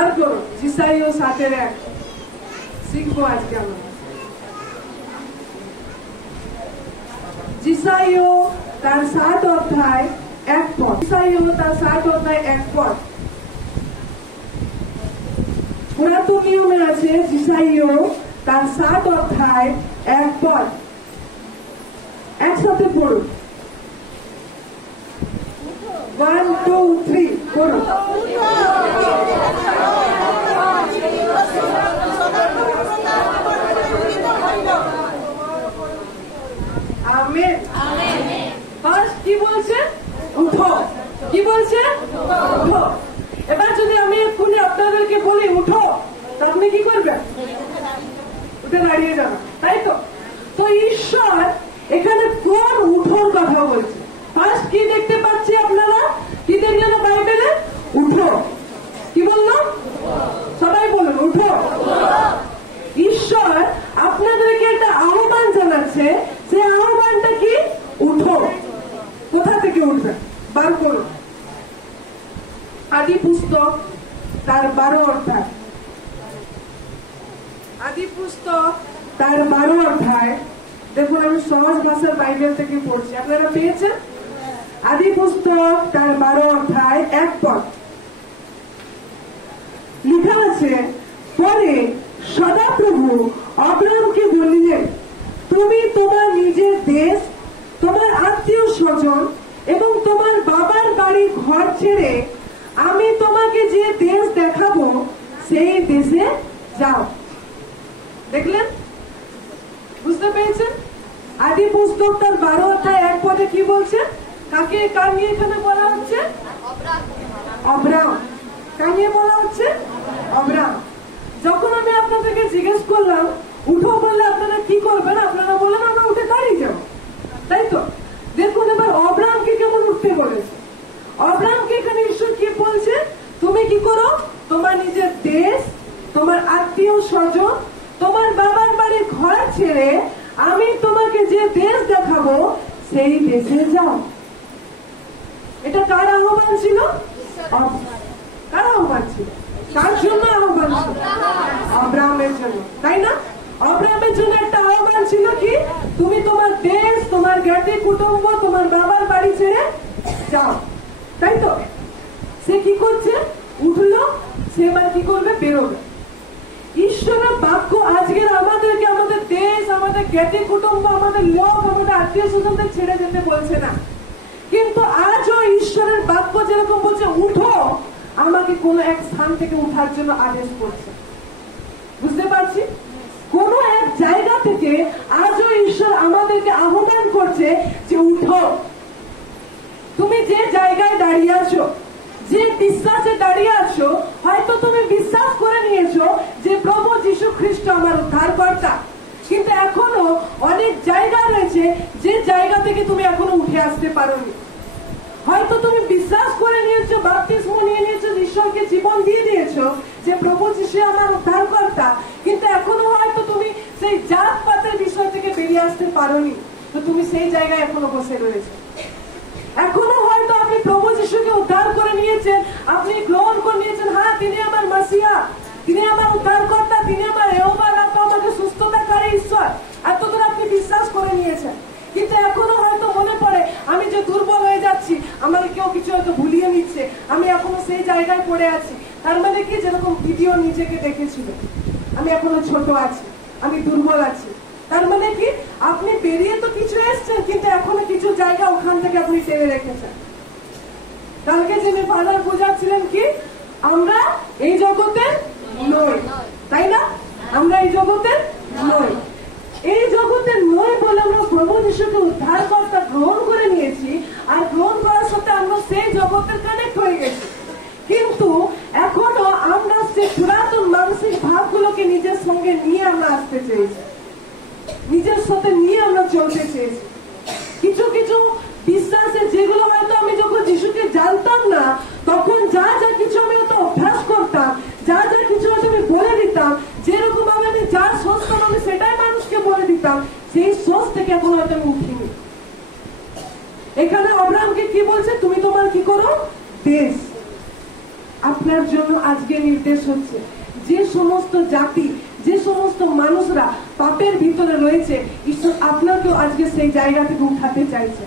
বার করো জিসাইও 7:1 শিখবো আজকে আমরা। জিসাইও তার 7 অধ্যায় 1 পদ। জিসাইও তার 7 অধ্যায় 1 পদ। পুরাতন নিয়মে আছে জিসাইও তার 7 অধ্যায় 1 পদ। একসাথে পড়ুন। 1 2 3 পড়ুন। আমেন। ফার্স্ট কি বলছে? উঠো। কি বলছে? উঠো। এবার যদি আমি এক্ষুনি আপনাদেরকে বলি উঠো, তা আপনি কি করবেন? উঠে দাঁড়িয়ে যাবেন, তাই তো? তো ঈশ্বর এখানে কোন উঠোর কথা বলছে? ফার্স্ট কি দেখতে পাচ্ছি আপনারা? কি দেখলেন বাইবেলে? উঠো। কি বললো? সবাই বলুন উঠো। ঈশ্বর আপনাদেরকে একটা আহ্বান জানাচ্ছে। সেই আহ্বানটা কি? উঠো। কোথা থেকে উঠবেন? বার করুন। আদি পুস্তক তার 12 অধ্যায়। আদি পুস্তক তার 12 অধ্যায়। দেখুন আমি সহজ ভাষার বাইবেল থেকে পড়ছি, আপনারা পেয়েছেন? আদি পুস্তক তার 12 অধ্যায় 1 পদ। লেখা আছে, পরে সদাপ্রভু আব্রাহামকে বললেন, তুমি তোমার নিজের দেশ, তোমার আত্মীয় স্বজন এবং তোমার বাবার বাড়ি ঘর ছেড়ে আমি তোমাকে যে দেশ দেখাবো সেই দেশে যাও। দেখলেন? বুঝতে পেরেছেন? আদি পুস্তক তার 12 অধ্যায় 1 পদে কি বলছে? কাকে কার নিয়ে এখানে বলা হচ্ছে? আব্রাহাম। কার নিয়ে বলা হচ্ছে? আব্রাহাম। যখন আমি আপনাদেরকে জিজ্ঞেস করলাম উঠো বললে আপনারা কি করবেন? আপনারা বললেন আমরা উঠে দাঁড়িয়ে যাবো, তাই তো? দেখুন এবার আব্রাহামকে কেমন উঠতে বলেছে। আব্রাহামকে এখানে ঈশ্বর কি বলছে? তুমি কি করো? তোমার নিজের দেশ, তোমার আত্মীয় স্বজন, তোমার বাবার বাড়ির ঘর ছেড়ে আমি তোমাকে যে দেশ দেখাবো সেই দেশে যাও। এটা কার আহ্বান ছিল? কার আহ্বান ছিল? কার জন্য আহ্বান ছিল? আব্রাহামের জন্য, তাই না? আব্রাহামের জন্য একটা আহ্বান ছিল কি? তুমি তোমার দেশ, তোমার জ্ঞাতি কুটুম্ব, তোমার বাবার বাড়ি ছেড়ে যাও, তাই তো? সে কি করছে? উঠলো। সে এবার কি করবে? বেরোবে। ঈশ্বরের বাক্য আজকের আমাদেরকে আমাদের দেশ, আমাদের জ্ঞাতি কুটুম্ব, আমাদের লোক, আমাদের আত্মীয় স্বজনদের ছেড়ে যেতে বলছে না। কিন্তু আজও ঈশ্বরের বাক্য যেরকম বলছে উঠো, আমাকে কোন এক স্থান থেকে উঠার জন্য আদেশ করছে। বুঝতে পারছি? কোন এক জায়গা থেকে আজও ঈশ্বর আমাদেরকে আহ্বান করছে যে উঠো। তুমি যে জায়গায় দাঁড়িয়ে আছো, যে বিশ্বাসে দাঁড়িয়ে আছো, হয়তো তুমি বিশ্বাস করে নিয়েছো যে প্রভু যীশু খ্রিস্ট আমার উদ্ধারকর্তা, কিন্তু এখনো অনেক জায়গা রয়েছে যে জায়গা থেকে তুমি এখনো উঠে আসতে পারোনি। হয়তো তুমি বিশ্বাস করে নিয়েছো, বাপ্তিস্ম নিয়ে নিয়েছো, ঈশ্বরকে জীবন দিয়ে দিয়েছো যে প্রভু যীশু আমার উদ্ধারকর্তা, কিন্তু এখনো হয়তো তুমি সেই জাত পাতের বিষয় থেকে বেরিয়ে আসতে পারোনি। তো তুমি সেই জায়গায় এখনো বসে রয়েছে। এখনো হয়তো আপনি প্রভু যীশুকে উদ্ধার করে নিয়েছেন, আপনি গ্রহণ করে নিয়েছেন, হ্যাঁ তিনি আমার মাসিয়া, তিনি আমার উদ্ধারকর্তা, তিনি আমার ইহোবা রাফা, আমাকে সুস্থতাকারী ঈশ্বর, এতদূর আপনি বিশ্বাস করে নিয়েছেন। কিন্তু এখনো হয়তো মনে পড়ে আমি যে দুর্বল হয়ে যাচ্ছি, আমাকে কেউ কিছু হয়তো ভুলিয়ে নিচ্ছে, আমি এখনো সেই জায়গায় পড়ে আছি। তার মানে কি? যেরকম ভিডিও নিজেকে দেখেছিল, আমি এখনো ছোট আছি, আমি দুর্বল আছি। তার মানে কি? আপনি বেরিয়ে তো কিছু এসছেন, কিন্তু এখনো কিছু জায়গা ওখান থেকে আপনি টেনে রেখেছেন। কালকে যিনি ফাদার বুঝাচ্ছিলেন কি আমরা এই জগতের নই, তাই না? আমরা এই জগতের নই। এই জগতের নই বলে আমরা প্রভু যিশুকে উদ্ধারকর্তা গ্রহণ করে নিয়েছি, আর গ্রহণ করার সাথে আমরা সেই জগতের কানেক্ট হয়ে গেছি। কিন্তু এখনো আমরা সেই পুরাতন মানসিক ভাবগুলোকে নিজের সঙ্গে নিয়ে আমরা আসতে চেয়েছি, নিজের সাথে নিয়ে আমরা চলতে চেয়েছি। কিছু কিছু বিশ্বাসে যেগুলো হয়তো আমি যখন যিশুকে জানতাম না তখন যা যা কিছু আমি হয়তো অভ্যাস করতাম, যা যা কিছু হয়তো আমি বলে দিতাম, যেরকম ভাবে আমি যা সোচতাম আমি সেটাই মানুষকে বলে দিতাম, সেই সোচ থেকে এখন হয়তো আমি উঠিনি। এখানে আব্রাহামকে কি বলছে? তুমি তোমার কি করো? দেশ। আপনার জন্য জন্য আজকে নির্দেশ হচ্ছে, যে সমস্ত জাতি, যে সমস্ত মানুষরা পাপের ভিতরে রয়েছে, ঈশ্বর আপনাকেও আজকে সেই জায়গা থেকে উঠাতে চাইছে।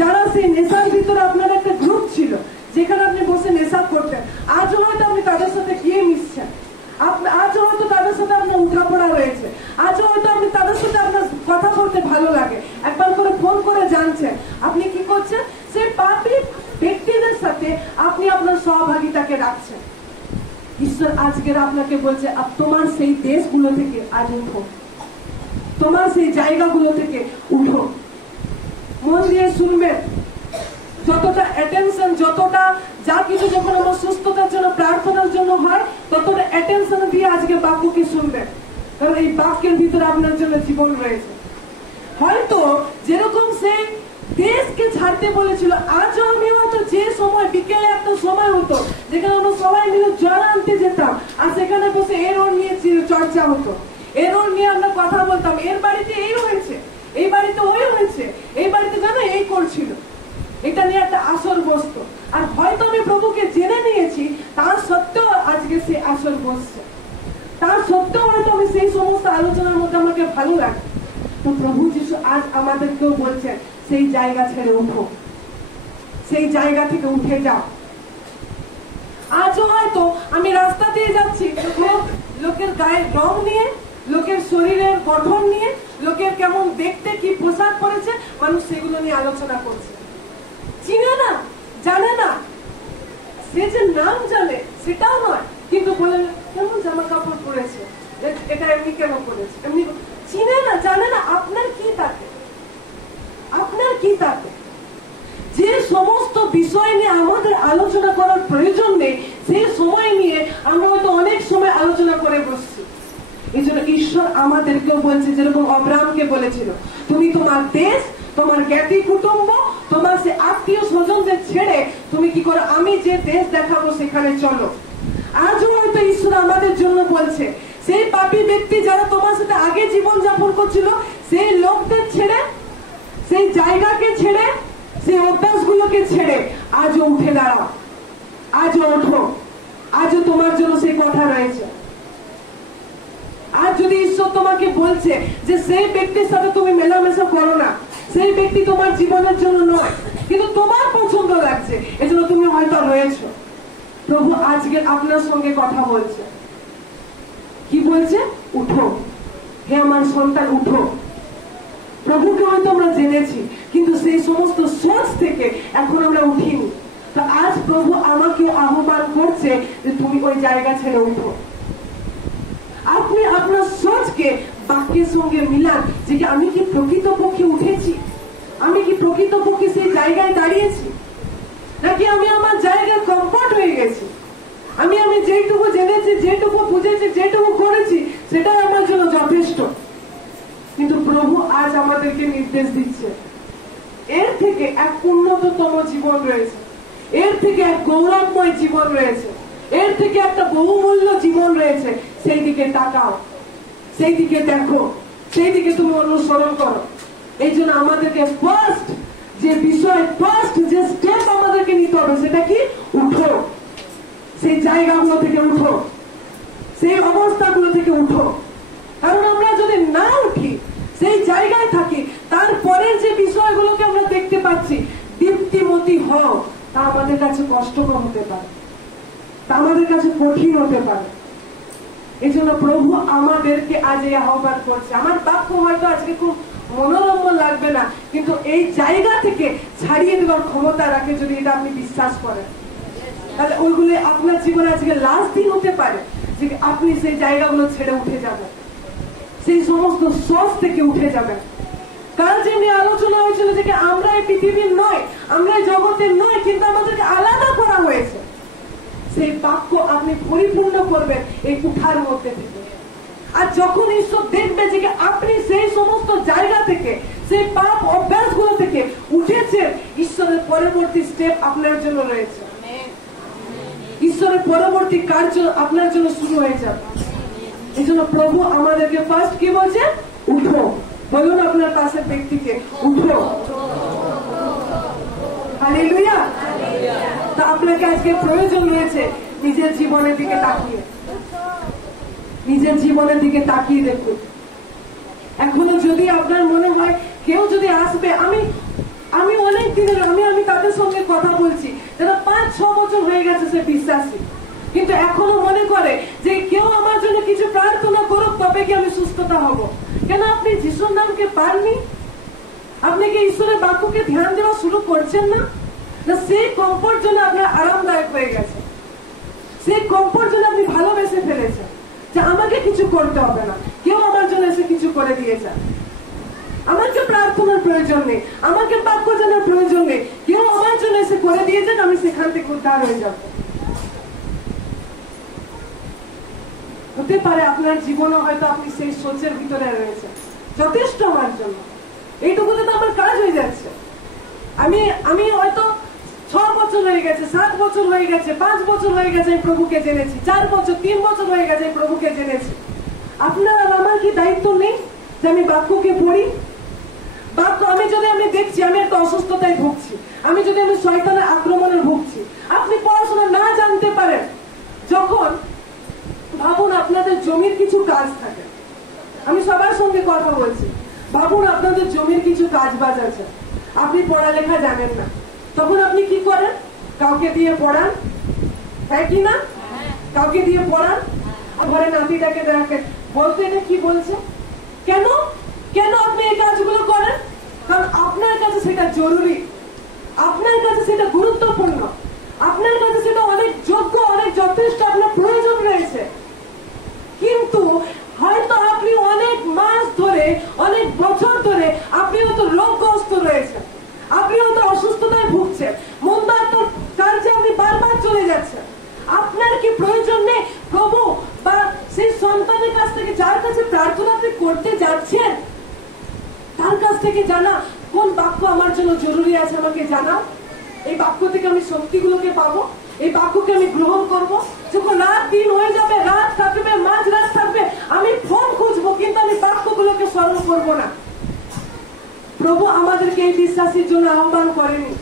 যারা সেই নেশার ভিতরে, আপনার একটা গ্রুপ ছিল যেখানে আপনি বসে নেশা করতেন, আজও হয়তো আপনি তাদের সাথে গিয়ে মিশছেন, আজও হয়তো তাদের সাথে আপনার উঠাপড়া রয়েছে, আজও হয়তো আপনি তাদের সাথে আপনার কথা বলতে ভালো লাগে, একবার করে ফোন করে জানছেন, আপনি কি করছেন? সেই পাপী ব্যক্তিদের সাথে আপনি আপনার সহভাগিতাকে রাখছেন। ঈশ্বর আজকের আপনাকে বলছে, তোমার সেই দেশগুলো থেকে আজ উঠো, তোমার সেই জায়গাগুলো থেকে উঠো। মন দিয়ে শুনবেন, যতটা অ্যাটেনশন, যতটা যা কিছু যখন আমার সুস্থতার জন্য, প্রার্থনার জন্য হয়, ততটা অ্যাটেনশন দিয়ে আজকে বাক্যকে শুনবেন, কারণ এই বাক্যের ভিতরে আপনার জন্য জীবন রয়েছে। হয়তো যেরকম সেই দেশকে ছাড়তে বলেছিল, আজও আমি হয়তো যে সময় বিকেলে একটা সময় হতো যেখানে আমরা সবাই মিলে জল আনতে যেতাম, আর সেখানে বসে এর ওর নিয়ে চর্চা হতো, এর ওর নিয়ে আমরা কথা বলতাম, এর বাড়িতে এই হয়েছে, এই বাড়িতে ওই হয়েছে, এই বাড়িতে জানো এই করছিল, এটা নিয়ে একটা আসর বসতো। আর হয়তো আমি প্রভুকে জেনে নিয়েছি, তার সত্ত্বেও আজকে সে আসর বসছে, তার সত্ত্বেও হয়তো আমি সেই সমস্ত আলোচনার মধ্যে আমাকে ভালো লাগে। তো প্রভু যিশু আজ আমাদেরকেও বলছেন, সেই জায়গা ছেড়ে উঠো, সেই জায়গা থেকে উঠে যাও। আজও হয়তো আমি রাস্তা দিয়ে যাচ্ছি, লোকের গায়ের রং নিয়ে, লোকের শরীরের গঠন নিয়ে, লোকের কেমন দেখতে, কি পোশাক পরেছে, মানুষ সেগুলো নিয়ে আলোচনা করছে। চিনে না, জানে না, সে যে নাম জানে সেটাও নয়, কিন্তু বলে কেমন জামা কাপড় পরেছে, এটা এমনি কেন পরেছে, এমনি চিনে না, জানে না। আপনার কি তাকে, আপনার কি তাকে? যে সমস্ত বিষয় নিয়ে আমাদের আলোচনা করার প্রয়োজন নেই, সেই সময় নিয়ে আমরা হয়তো অনেক সময় আলোচনা করে বসছি। এই জন্য ঈশ্বর আমাদেরকেও বলছে, যেরকম অব্রাহামকে বলেছিল, তুমি তোমার দেশ, তোমার জ্ঞাতি কুটুম্ব, তোমার সে আত্মীয় স্বজনদের ছেড়ে তুমি কি করো, আমি যে দেশ দেখাবো সেখানে চলো। আজও হয়তো ঈশ্বর আমাদের জন্য বলছে, সেই পাপী ব্যক্তি যারা তোমার সাথে আগে জীবন যাপন করছিল, সেই লোকদের ছেড়ে, সেই জায়গাকে ছেড়ে, সেই অভ্যাসগুলোকে ছেড়ে আজও উঠে দাঁড়াও, আজও ওঠো, আজও তোমার জন্য সেই কথা রয়েছে। আর যদি ঈশ্বর তোমাকে বলছে যে সেই ব্যক্তির সাথে তুমি মেলামেশা করো না, সেই ব্যক্তি তোমার জীবনের জন্য নয়, কিন্তু তোমার পছন্দ লাগছে, এজন্য তুমি হয়তো রয়েছ, প্রভু আজকে আপনার সঙ্গে কথা বলছে, কি বলছে? উঠো, হে আমার সন্তান উঠো। প্রভুকে হয়তো আমরা জেনেছি, কিন্তু সেই সমস্ত সোচ থেকে এখন আমরা উঠিনি। তো আজ প্রভু আমাকে আহ্বান করছে যে তুমি ওই জায়গা ছেড়ে উঠো। আপনি আপনার সোচকে বাক্যের সঙ্গে মিলান, যে আমি কি প্রকৃতপক্ষে উঠেছি, আমি কি প্রকৃতপক্ষে সেই জায়গায় দাঁড়িয়েছি, নাকি আমি আমার জায়গায় কমফর্ট হয়ে গেছি, আমি যেটুকু জেনেছি, যেটুকু বুঝেছি, যেটুকু করেছি সেটাই আমার জন্য যথেষ্ট। কিন্তু প্রভু আজ আমাদেরকে নির্দেশ দিচ্ছে, এর থেকে এক উন্নততম জীবন রয়েছে, এর থেকে এক গৌরবময় জীবন রয়েছে, এর থেকে একটা বহুমূল্য জীবন রয়েছে। সেই দিকে তাকাও, সেই দিকে দেখো, সেই দিকে তুমি অনুসরণ করো। এই জন্য আমাদেরকে ফার্স্ট যে বিষয়, ফার্স্ট যে স্টেপ আমাদেরকে নিতে হবে, সেটা কি? উঠো, সেই জায়গাগুলো থেকে উঠো, সেই অবস্থাগুলো থেকে উঠো। কারণ আমরা যদি না উঠি, সেই জায়গায় থাকি, তারপরের যে বিষয়গুলোকে আমরা দেখতে পাচ্ছি, দীপ্তিমতী হও, তা আমাদের কাছে কষ্টকর হতে পারে, তা আমাদের কাছে কঠিন হতে পারে। এই জন্য প্রভু আমাদেরকে আজ এই আহ্বান করছে। আমার বাক্য হয়তো আজকে খুব মনোরম লাগবে না, কিন্তু এই জায়গা থেকে ছাড়িয়ে দেওয়ার ক্ষমতা রাখে যদি এটা আপনি বিশ্বাস করেন, তাহলে ওইগুলো আপনার জীবনে আজকে লাস্ট দিন হতে পারে যে আপনি সেই জায়গাগুলো ছেড়ে উঠে যাবেন, সেই সমস্ত সোচ থেকে উঠে যাবেন। কাল যেমনি আলোচনা হয়েছিল যে আমরা এই পৃথিবীর নয়, আমরা এই জগতের নয়, কিন্তু আমাদেরকে আলাদা করা হয়েছে। সেই বাক্য আপনি পরিপূর্ণ করবেন এই উঠার মধ্যে থেকে। আর যখন ঈশ্বর দেখবে যে আপনি সেই সমস্ত জায়গা থেকে, সেই পাপ অভ্যাসগুলো থেকে উঠেছেন, ঈশ্বরের পরবর্তী স্টেপ আপনার জন্য রয়েছে, ঈশ্বরের পরবর্তী কার্য আপনার জন্য শুরু হয়ে যাবে। এই জন্য প্রভু আমাদেরকে ফার্স্ট কি বলছে? উঠো। বলুন আপনার পাশের ব্যক্তিকে, উঠো। হালেলুয়া। তা আপনাকে আজকে প্রয়োজন রয়েছে নিজের জীবনের দিকে তাকিয়ে, নিজের জীবনের দিকে তাকিয়ে দেখুন। এখনো যদি আপনার মনে হয় কেউ যদি আসবে, আমি অনেক দিনের আমি তাদের সঙ্গে কথা বলছি যারা 5-6 বছর হয়ে গেছে সে বিশ্বাসী, কিন্তু এখনো মনে করে যে কেউ আমার জন্য কিছু প্রার্থনা করুক তবে কি আমি সুস্থতা হব। কেন আপনি যিশুর নামকে পাননি? আপনি কি ঈশ্বরের বাক্যকে ধ্যান দেওয়া শুরু করছেন না? সেই কমফোর্ট জন্য আপনার আরামদায়ক হয়ে গেছে, সেই কমফোর্ট জন্য আপনি ভালোবেসে ফেলেছেন যে আমাকে কিছু করতে হবে না, কেউ আমার জন্য এসে কিছু করে দিয়েছে, আমাকে প্রার্থনার প্রয়োজন নেই, আমাকে বাক্য জানার প্রয়োজন নেই, কেউ আমার জন্য এসে করে দিয়েছেন, আমি সেখান থেকে উদ্ধার হয়ে যাব। হতে পারে আপনার জীবনে হয়তো আপনি সেই সোচের ভিতরে রয়েছে, যথেষ্ট আমার জন্য, এইটুকুতে তো আমার কাজ হয়ে যাচ্ছে। আমি হয়তো 6 বছর হয়ে গেছে, 7 বছর হয়ে গেছে, 5 বছর হয়ে গেছে আমি প্রভুকে জেনেছি, 4 বছর 3 বছর হয়ে গেছে আমি প্রভুকে জেনেছি। আপনার আর আমার কি দায়িত্ব নেই যে আমি বাক্যকে পড়ি? বাক্য আমি দেখছি আমি একটা অসুস্থতায় ভুগছি, আমি শয়তানের আক্রমণে ভুগছি, আপনি পড়াশোনা না জানতে পারেন, যখন ভাবুন আপনাদের জমির কিছু কাজ থাকে, আমি সবার সঙ্গে কথা বলছি, ভাবুন আপনাদের জমির কিছু কাজ বাজ আছে, আপনি পড়ালেখা জানেন না, তখন আপনি কি করেন? কাউকে দিয়ে পড়ান, হ্যাঁ কি না? কাউকে দিয়ে পড়ান, ঘরে নাতিটাকে দেখেন, বলতে এটা কি বলছে, কেন কেন আপনি এই কাজগুলো করেন? কারণ আপনার কাছে সেটা জরুরি, আপনার কাছে সেটা গুরুত্বপূর্ণ, আপনার কাছে সেটা অনেক যোগ্য, অনেক যথেষ্ট, আপনার প্রয়োজন রয়েছে। কিন্তু হয়তো আপনি অনেক মাস ধরে, অনেক বছর ধরে আপনি হয়তো রোগগ্রস্ত রয়েছেন, আপনি হয়তো অসুস্থতায় ভুগছেন, মন্দ আত্মার কার্যে আপনি বারবার চলে যাচ্ছেন। আপনার কি প্রয়োজন নেই প্রভু বা সেই সন্তানের কাছ থেকে, যার কাছে প্রার্থনা আপনি করতে যাচ্ছেন, তার কাছ থেকে জানা কোন বাক্য আমার জন্য জরুরি আছে, আমাকে জানাও, এই বাক্য থেকে আমি শক্তিগুলোকে পাবো, এই বাক্যকে আমি গ্রহণ করবো। যখন রাত দিন হয়ে যাবে, রাত থাকবে, মাঝ রাত থাকবে, আমি ফোন খুঁজবো, কিন্তু আমি বাক্যগুলোকে স্মরণ করবো না। প্রভু আমাদেরকে এই বিশ্বাসের জন্য আহ্বান করেনি,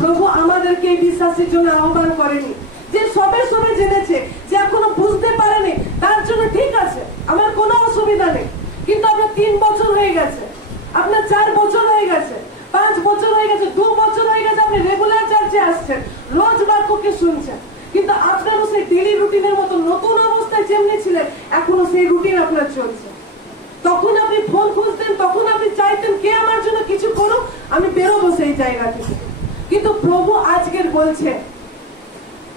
প্রভু আমাদেরকে এই বিশ্বাসের জন্য আহ্বান করেনি। যে সবে সবে জেনেছে, যে এখনো বুঝতে পারেনি, তার জন্য ঠিক আছে, আমার কোনো অসুবিধা নেই। কিন্তু আপনার 3 বছর হয়ে গেছে, আপনার 4 বছর হয়ে গেছে, 5 বছর হয়ে গেছে, 2 বছর হয়ে গেছে, আপনি রেগুলার চার্চে আসছেন, রোজ বাক্যকে শুনছেন, কিন্তু আপনারও সেই ডেইলি রুটিনের মতো নতুন অবস্থায় যেমনি ছিলেন, এখনো সেই রুটিন আপনার চলছে। তখন আপনি ফোন খুঁজতেন, তখন আপনি চাইতেন কে আমার জন্য কিছু করুক, আমি বেরোবো সেই জায়গা থেকে। কিন্তু প্রভু আজকের বলছে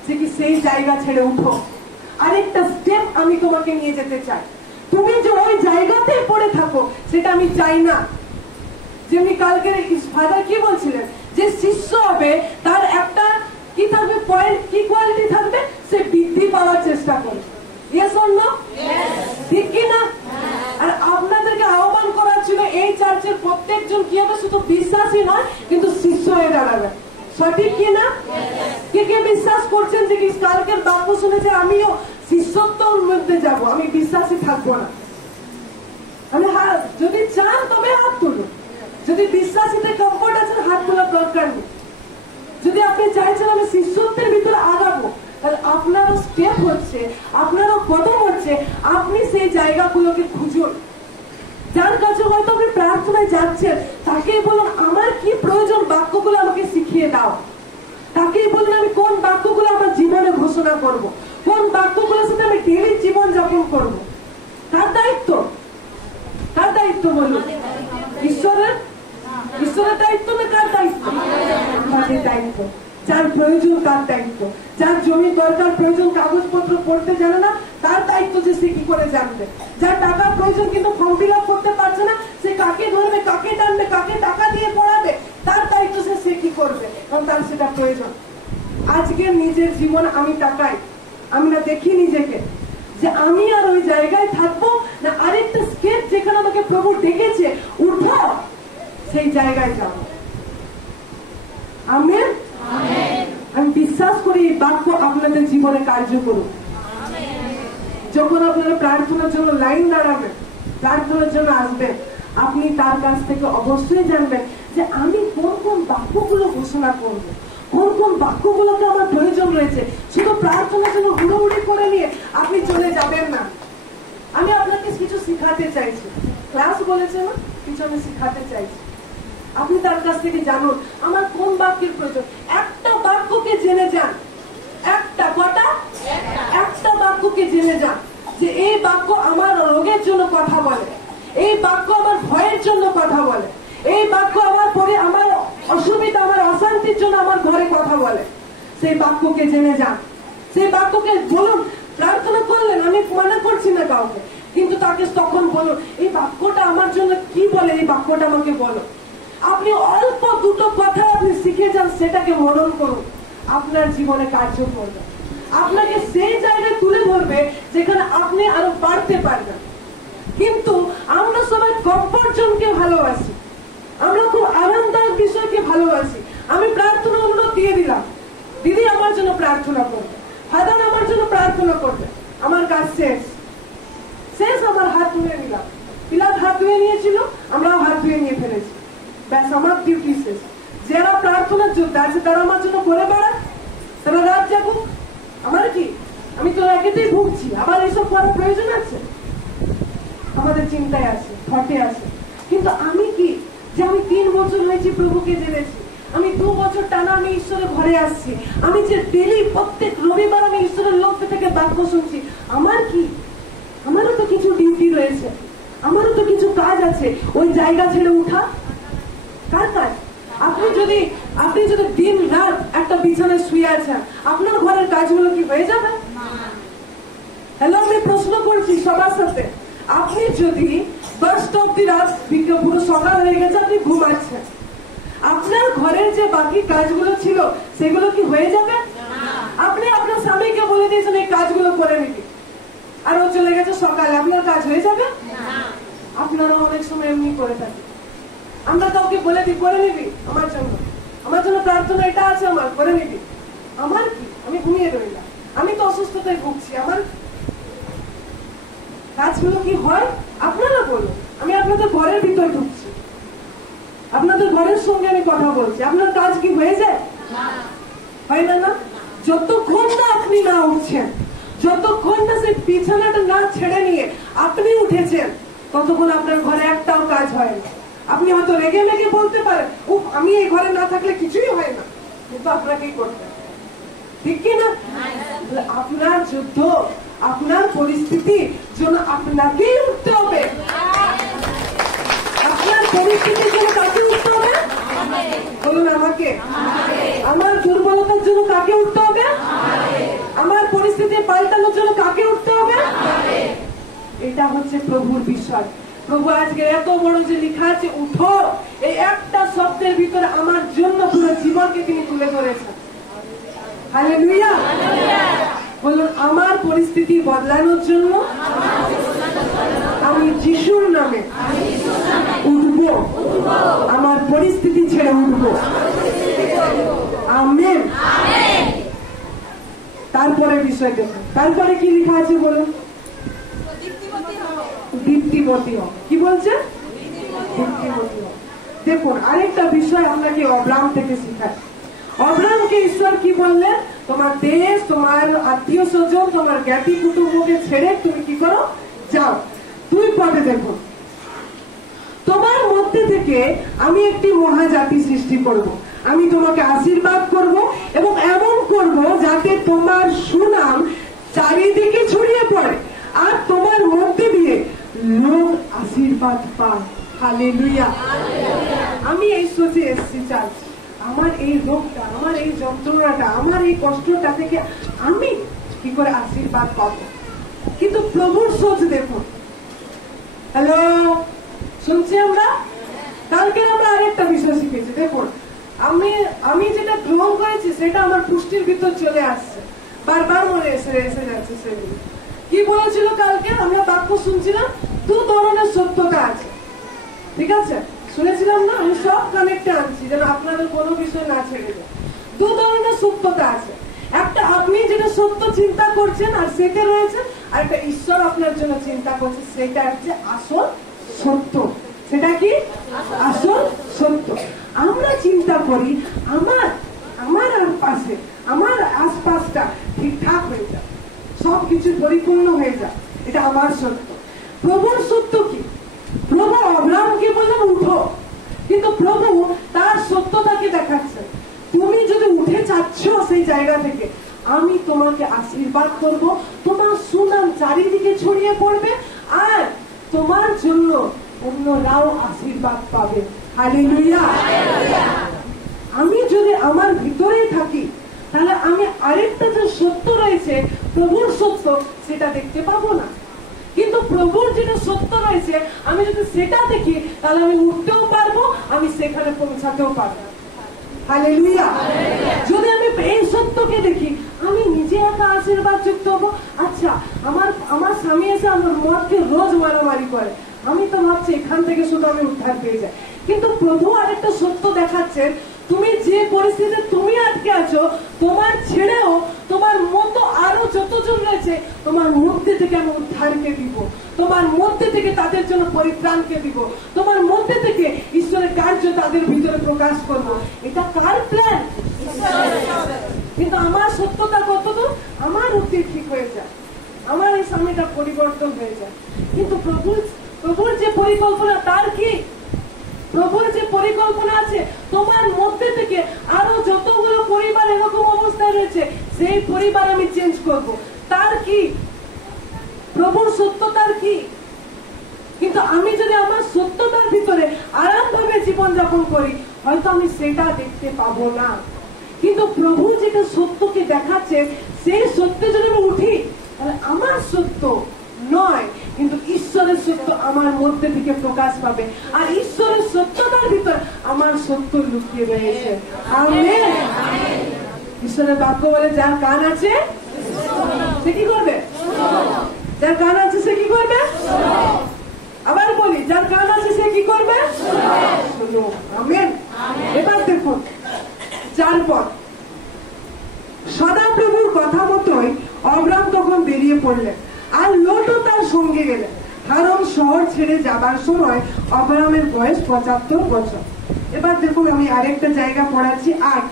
যে কি সেই জায়গা ছেড়ে উঠো, আরেকটা স্টেপ আমি তোমাকে নিয়ে যেতে চাই, তুমি যে ওই জায়গাতেই পড়ে থাকো সেটা আমি চাই না। যেমনি কালকে ফাদার কি বলছিলেন, যে শিষ্য হবে তার একটা কি থাকবে, পয়েন্ট কি কোয়ালিটি থাকবে, সে বৃদ্ধি পাওয়ার চেষ্টা করবে। Yes or no? ঠিক কি না? আর আপনাদেরকে আহ্বান করার ছিল এই চার্চের প্রত্যেকজন কি হবে, শুধু বিশ্বাসী নয় কিন্তু শিষ্য হয়ে দাঁড়াবে। সঠিক কি না? কে কে বিশ্বাস করছেন যে কি কালকের বাক্য শুনেছে আমিও শিষ্যত্বর মধ্যে যাব, আমি বিশ্বাসী থাকবো না? আমি যদি চান তবে হাত তুলুন, যদি বিশ্বাসীতে কমফোর্ট আছেন হাত তোলার দরকার নেই। যদি আপনি চাইছেন আমি শিষ্যত্বের ভিতরে আগাবো, তাহলে আপনারও স্টেপ হচ্ছে, আপনারও কদম হচ্ছে, আপনি সেই জায়গাগুলোকে খুঁজুন। যার কাছে হয়তো আপনি প্রার্থনায় যাচ্ছেন, তাকেই বলুন আমার কি প্রয়োজন, বাক্যগুলো আমাকে শিখিয়ে দাও। তাকেই বলুন আমি কোন বাক্যগুলো আমার জীবনে ঘোষণা করব, কোন বাক্যগুলোর সাথে আমি ডেইলি জীবন যাপন করবো। তার দায়িত্ব, কার দায়িত্ব বলুন? ঈশ্বরের দায়িত্ব না কার দায়িত্ব? আমাদের দায়িত্ব। যার প্রয়োজন তার দায়িত্ব, যার জমির দরকার প্রয়োজন, কাগজপত্র পড়তে জানে না, তার দায়িত্ব যে সে কি করে জানবে। যার টাকার প্রয়োজন কিন্তু ফর্ম ফিল আপ করতে পারছে না, সে কাকে ধরবে, কাকে টানবে, কাকে টাকা দিয়ে পড়াবে, তার দায়িত্ব সে কি করবে, কারণ তার সেটা প্রয়োজন। আজকে নিজের জীবন আমি তাকাই, আমি না দেখি নিজেকে যে আমি আর ওই জায়গায় থাকবো না আরেকটা স্টেপ যেখানে আমাকে প্রভু ডেকেছে, উঠো সেই জায়গায় যাবো। আমেন। আমি বিশ্বাস করি এই বাক্য আপনাদের জীবনে কার্য করুন। যখন আপনারা প্রার্থনার জন্য লাইন দাঁড়াবেন, প্রার্থনার জন্য আসবেন, আপনি তার কাছ থেকে অবশ্যই জানবেন যে আমি কোন কোন বাক্যগুলো ঘোষণা করবো, কোন কোন বাক্যগুলোকে আমার প্রয়োজন রয়েছে। শুধু প্রার্থনার জন্য হুড়োহুড়ি করে নিয়ে আপনি চলে যাবেন না। আমি আপনাকে কিছু শিখাতে চাইছি, ক্লাস বলেছে না, কিছু আমি শিখাতে চাইছি। আপনি তার কাছ থেকে জানুন আমার কোন বাক্যের প্রয়োজন। একটা বাক্যকে জেনে যান, একটা বাক্যকে জেনে যান যে এই বাক্য আমার রোগের জন্য কথা বলে, এই বাক্য আমার ভয়ের জন্য কথা বলে, এই বাক্য আমার পরে আমার অসুবিধা আমার অশান্তির জন্য আমার ঘরে কথা বলে। সেই বাক্যকে জেনে যান, সেই বাক্যকে বলুন। প্রার্থনা করলেন, আমি মানা করছি না কাউকে, কিন্তু তাকে তখন বলুন এই বাক্যটা আমার জন্য কি বলে, এই বাক্যটা আমাকে বলো। আপনি অল্প দুটো কথা আপনি শিখে যান, সেটাকে মনন করুন, আপনার জীবনে কার্য করবে, আপনাকে সেই জায়গায় তুলে ধরবে যেখানে আপনি আরো বাড়তে পারবেন। কিন্তু আমরা সবাই কমফর্ট জোনকে ভালোবাসি, আমরা খুব আরামদায়ক বিষয়কে ভালোবাসি। আমি প্রার্থনা অনুরোধ দিয়ে দিলাম, দিদি আমার জন্য প্রার্থনা করবে, ফাদার আমার জন্য প্রার্থনা করবে, আমার কাজ শেষ, আমার হাত ধুয়ে নিলাম। পিলাত হাত ধুয়ে নিয়েছিল, আমরাও হাত ধুয়ে নিয়ে ফেলেছি, ব্যাস আমার ডিউটি শেষ। যারা প্রার্থনার যোদ্ধা আছে তারা আমার জন্য করে বেড়ায়, তারা রাত জাগুক, আমার কি, আমি তো একেতেই ভুগছি, আবার এসব করার প্রয়োজন আছে? আমাদের চিন্তায় আছে, থটে আছে। কিন্তু আমি কি, যে আমি 3 বছর হয়েছি প্রভুকে জেনেছি, আমি 2 বছর টানা আমি ঈশ্বরের ঘরে আসছি, আমি যে ডেলি প্রত্যেক রবিবার আমি ঈশ্বরের লোক থেকে বাক্য শুনছি, আমার কি, আমারও তো কিছু ডিউটি রয়েছে, আমারও তো কিছু কাজ আছে। ওই জায়গা ছেড়ে উঠা কার কাজ? আপনি যদি দিন রাত একটা বিছানায় শুয়ে আছেন, আপনার ঘরের কাজগুলো কি হয়ে যাবে? হ্যালো, আমি প্রশ্ন করছি সবার সাথে, আপনি যদি 10টা অব্দি রাত পুরো সকাল হয়ে গেছে আপনি ঘুমাচ্ছেন, আপনার ঘরের যে বাকি কাজগুলো ছিল সেগুলো কি হয়ে যাবে? আপনি আপনার স্বামীকে বলে দিয়েছেন এই কাজগুলো করে নিবি, আর ও চলে গেছে সকালে, আপনার কাজ হয়ে যাবে? আপনারা অনেক সময় এমনি করে থাকেন, আমরা কাউকে বলে দিই করে নিবি, আমার জন্য প্রার্থনা এটা আছে, আমার করে নিবি, আমার কি, আমি ঘুমিয়ে রইলাম, আমি তো অসুস্থতায় ভুগছি, আমার কাজগুলো কি হয়? আপনারা বলুন, আমি আপনাদের ঘরের ভিতর ঢুকছি, আপনাদের ঘরের সঙ্গে আমি কথা বলছি, আপনার কাজ কি হয়ে যায়? হয় না? যতক্ষণ না আপনি না উঠছেন, যতক্ষণ না সেই বিছানাটা না ছেড়ে নিয়ে আপনি উঠেছেন, ততক্ষণ আপনার ঘরে একটাও কাজ হয় না। আপনি হয়তো রেগে লেগে বলতে পারেন, আমি এই ঘরে না থাকলে কিছুই হয় না, কিন্তু আপনাকেই করতে হবে, ঠিক কি না? আপনার যুদ্ধ, আপনার পরিস্থিতির জন্য আপনাকেই উঠতে হবে। আপনার পরিস্থিতির জন্য কাকে উঠতে হবে? বলুন আমাকে। আমার দুর্বলতার জন্য কাকে উঠতে হবে? আমার পরিস্থিতি পাল্টানোর জন্য কাকে উঠতে হবে? এটা হচ্ছে প্রভুর বিষয়। প্রভু আজকে এত বড় যে লেখা আছে উঠো, এই একটা শব্দের ভিতরে আমার জন্য পুরো জীবনকে তিনি তুলে ধরেছেন। হালেলুয়া। বলুন, আমার পরিস্থিতি বদলানোর জন্য আমি যিশুর নামে উঠবো, আমার পরিস্থিতি ছেড়ে উঠবো। আমেন। তারপরে বিষয় দেখুন, তারপরে কি লেখা আছে বলুন? দীপ্তিমতী হও। কি বলছে? দীপ্তিমতী হও। দেখুন, আরেকটা বিষয় আপনাকে অব্রাহাম থেকে শিখায়। অব্রাহামকে ঈশ্বর কি বললেন? তোমার দেশ, তোমার আত্মীয় স্বজন, তোমার জ্ঞাতি কুটুম্বকে ছেড়ে তুমি কি করো? যাও। 2 পদে দেখুন, তোমার মধ্যে থেকে আমি একটি মহাজাতি সৃষ্টি করব, আমি তোমাকে আশীর্বাদ করব এবং এমন করব যাতে তোমার সুনাম চারিদিকে ছড়িয়ে পড়ে আর তোমার মধ্যে দিয়ে লোক আশীর্বাদ পায়। হালেলুয়া। আমি এই সোচে এসেছি, চাই আমার এই রোগটা, আমার এই যন্ত্রণাটা, আমার এই কষ্টটা থেকে আমি কি করে আশীর্বাদ পাবো। কিন্তু প্রভুর সোচ দেখুন। হ্যালো, শুনছি আমরা? কালকে আমরা আরেকটা বিষয় শিখেছি। দেখুন, আমি যেটা গ্রহণ করেছি সেটা আমার পুষ্টির ভিতর চলে আসছে, বারবার মনে এসে যাচ্ছে। সেগুলো কি বলেছিল কালকে? আমরা বাক্য শুনছিলাম, 2 ধরনের সত্যতা আছে, ঠিক আছে? শুনেছিলাম না? আমি সব কানেক্টে আনছি যেন আপনাদের কোনো বিষয় না ছেড়ে যায়। 2 ধরনের সত্যতা আছে, একটা আপনি যেটা সত্য চিন্তা করছেন আর সেটা রয়েছে, আর একটা ঈশ্বর আপনার জন্য চিন্তা করছে, সেটা হচ্ছে আসল সত্য। সেটা কি? আসল সত্য। আমরা চিন্তা করি আমার পাশে আমার আশপাশটা ঠিকঠাক হয়ে যায়, সবকিছু পরিপূর্ণ হয়ে যায়। এটা আমার সত্য। প্রভুর সত্য কি? প্রভু আব্রাহামকে বললেন উঠো, কিন্তু প্রভু তার সত্যতাকে দেখাচ্ছে। তুমি যদি উঠে যাচ্ছ সেই জায়গা থেকে, আমি তোমাকে আশীর্বাদ করব, তোমার সুনাম চারিদিকে ছড়িয়ে পড়বে, আর তোমার জন্য অন্যরাও আশীর্বাদ পাবে। হালেলুয়া। আমি যদি আমার ভিতরেই থাকি, তাহলে আমি আরেকটা যে সত্য রয়েছে, প্রভুর সত্য, সেটা দেখতে পাবো না। কিন্তু প্রভুর যেটা সত্য রয়েছে, আমি যদি সেটা দেখি, তাহলে আমি উঠতেও পারবো, আমি সেখানে পৌঁছাতেও পারবো। হালেলুয়া। যদি আমি এই সত্যকে দেখি, আমি নিজে একা আশীর্বাদ যুক্ত হবো। আচ্ছা, আমার স্বামী এসে আমার মদকে রোজ মারামারি করে, আমি তো ভাবছি এখান থেকে শুধু আমি উদ্ধার পেয়ে যাই। কিন্তু প্রভু আরেকটা সত্য দেখাচ্ছেন, তুমি যে পরিস্থিতিতে তুমি আটকে আছো, তোমার ছেড়েও তোমার মতো আরো যতজন রয়েছে, তোমার মধ্যে থেকে আমি উদ্ধারকে দিব, তোমার মধ্যে থেকে তাদের জন্য পরিত্রাণকে দিব, তোমার মধ্যে থেকে ঈশ্বরের কার্য তাদের ভিতরে প্রকাশ করব। এটা কার প্ল্যান? কিন্তু আমার সত্যতা কতদূর? আমার উক্তি ঠিক হয়ে যায়, আমার এই স্বামীটা পরিবর্তন হয়ে যায়। কিন্তু প্রভুর যে পরিকল্পনা, তার কি? প্রভুর যে পরিকল্পনা আছে, তোমার মধ্যে থেকে আরো যতগুলো পরিবার এরকম অবস্থায় রয়েছে, সেই পরিবার আমি চেঞ্জ করব। তার কি? প্রভুর সত্যতার কি? কিন্তু আমি যদি আমার সত্যতার ভিতরে আরামভাবে জীবনযাপন করি, হয়তো আমি সেটা দেখতে পাবো না। কিন্তু প্রভু যেটা সত্যকে দেখাচ্ছে, সেই সত্যে যদি আমি উঠি, তাহলে আমার সত্য নয়, কিন্তু ঈশ্বরের সত্য আমার মধ্যে থেকে প্রকাশ পাবে। আর ঈশ্বরের সত্যতার ভিতরে আমার সত্য লুকিয়ে রয়েছে। আমেন। ঈশ্বরের বাক্য বলে, যার কান আছে সে কি করবে? যার কান আছে সে কি করবে? আবার বলি, যার কান আছে সে কি করবে? শুনো। আমেন। এবার দেখুন 4 পদ। সদাপ্রভুর কথা মতোই অব্রাম তখন বেরিয়ে পড়লেন, আর লোটও তার সঙ্গে গেলেন। হারান শহর ছেড়ে যাবার সময় অব্রামের বয়স 75 বছর। এবার দেখুন, আমি আরেকটা জায়গা পড়াচ্ছি, 8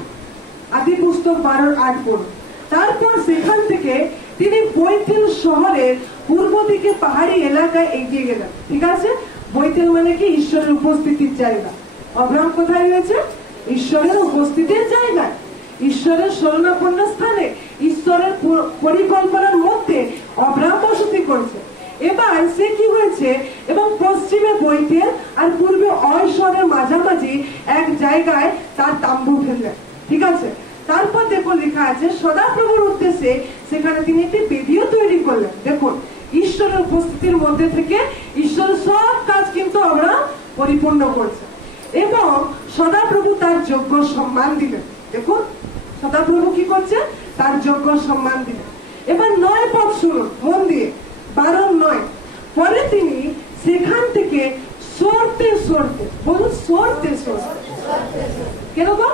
আদি পুস্তক 12:8 পড়ুন। তারপর সেখান থেকে তিনি বৈতেল শহরের পূর্ব দিকে পাহাড়ি এলাকায় এগিয়ে গেলেন। ঠিক আছে? বৈতেল মানে কি? ঈশ্বরের উপস্থিতির জায়গা। অব্রাম কোথায় রয়েছে? ঈশ্বরের উপস্থিতির জায়গায়, ঈশ্বরের শরণাপন্ন স্থানে, ঈশ্বরের পরিকল্পনার মধ্যে অব্রাম বসতি করছে। এবার সে কি হয়েছে? এবং পশ্চিমে বৈতেল আর পূর্বে অয়শরের মাঝামাঝি এক জায়গায় তার তাম্বু ফেললেন। ঠিক আছে? তারপর দেখুন লেখা আছে, সদাপ্রভুর উদ্দেশ্যে সেখানে তিনি একটি বেদিও তৈরি করলেন। দেখুন, ঈশ্বরের উপস্থিতির মধ্যে থেকে ঈশ্বরের সব কাজ কিন্তু আমরা পরিপূর্ণ করছে, এবং সদাপ্রভু তার যোগ্য সম্মান দিলেন। দেখুন, সদাপ্রভু কি করছে? তার যোগ্য সম্মান দিলেন। এবার 9 পদ শুনুন মন দিয়ে, 12:9। পরে তিনি সেখান থেকে সরতে সরতে, বলুন সরতে সরতে, কিরকম?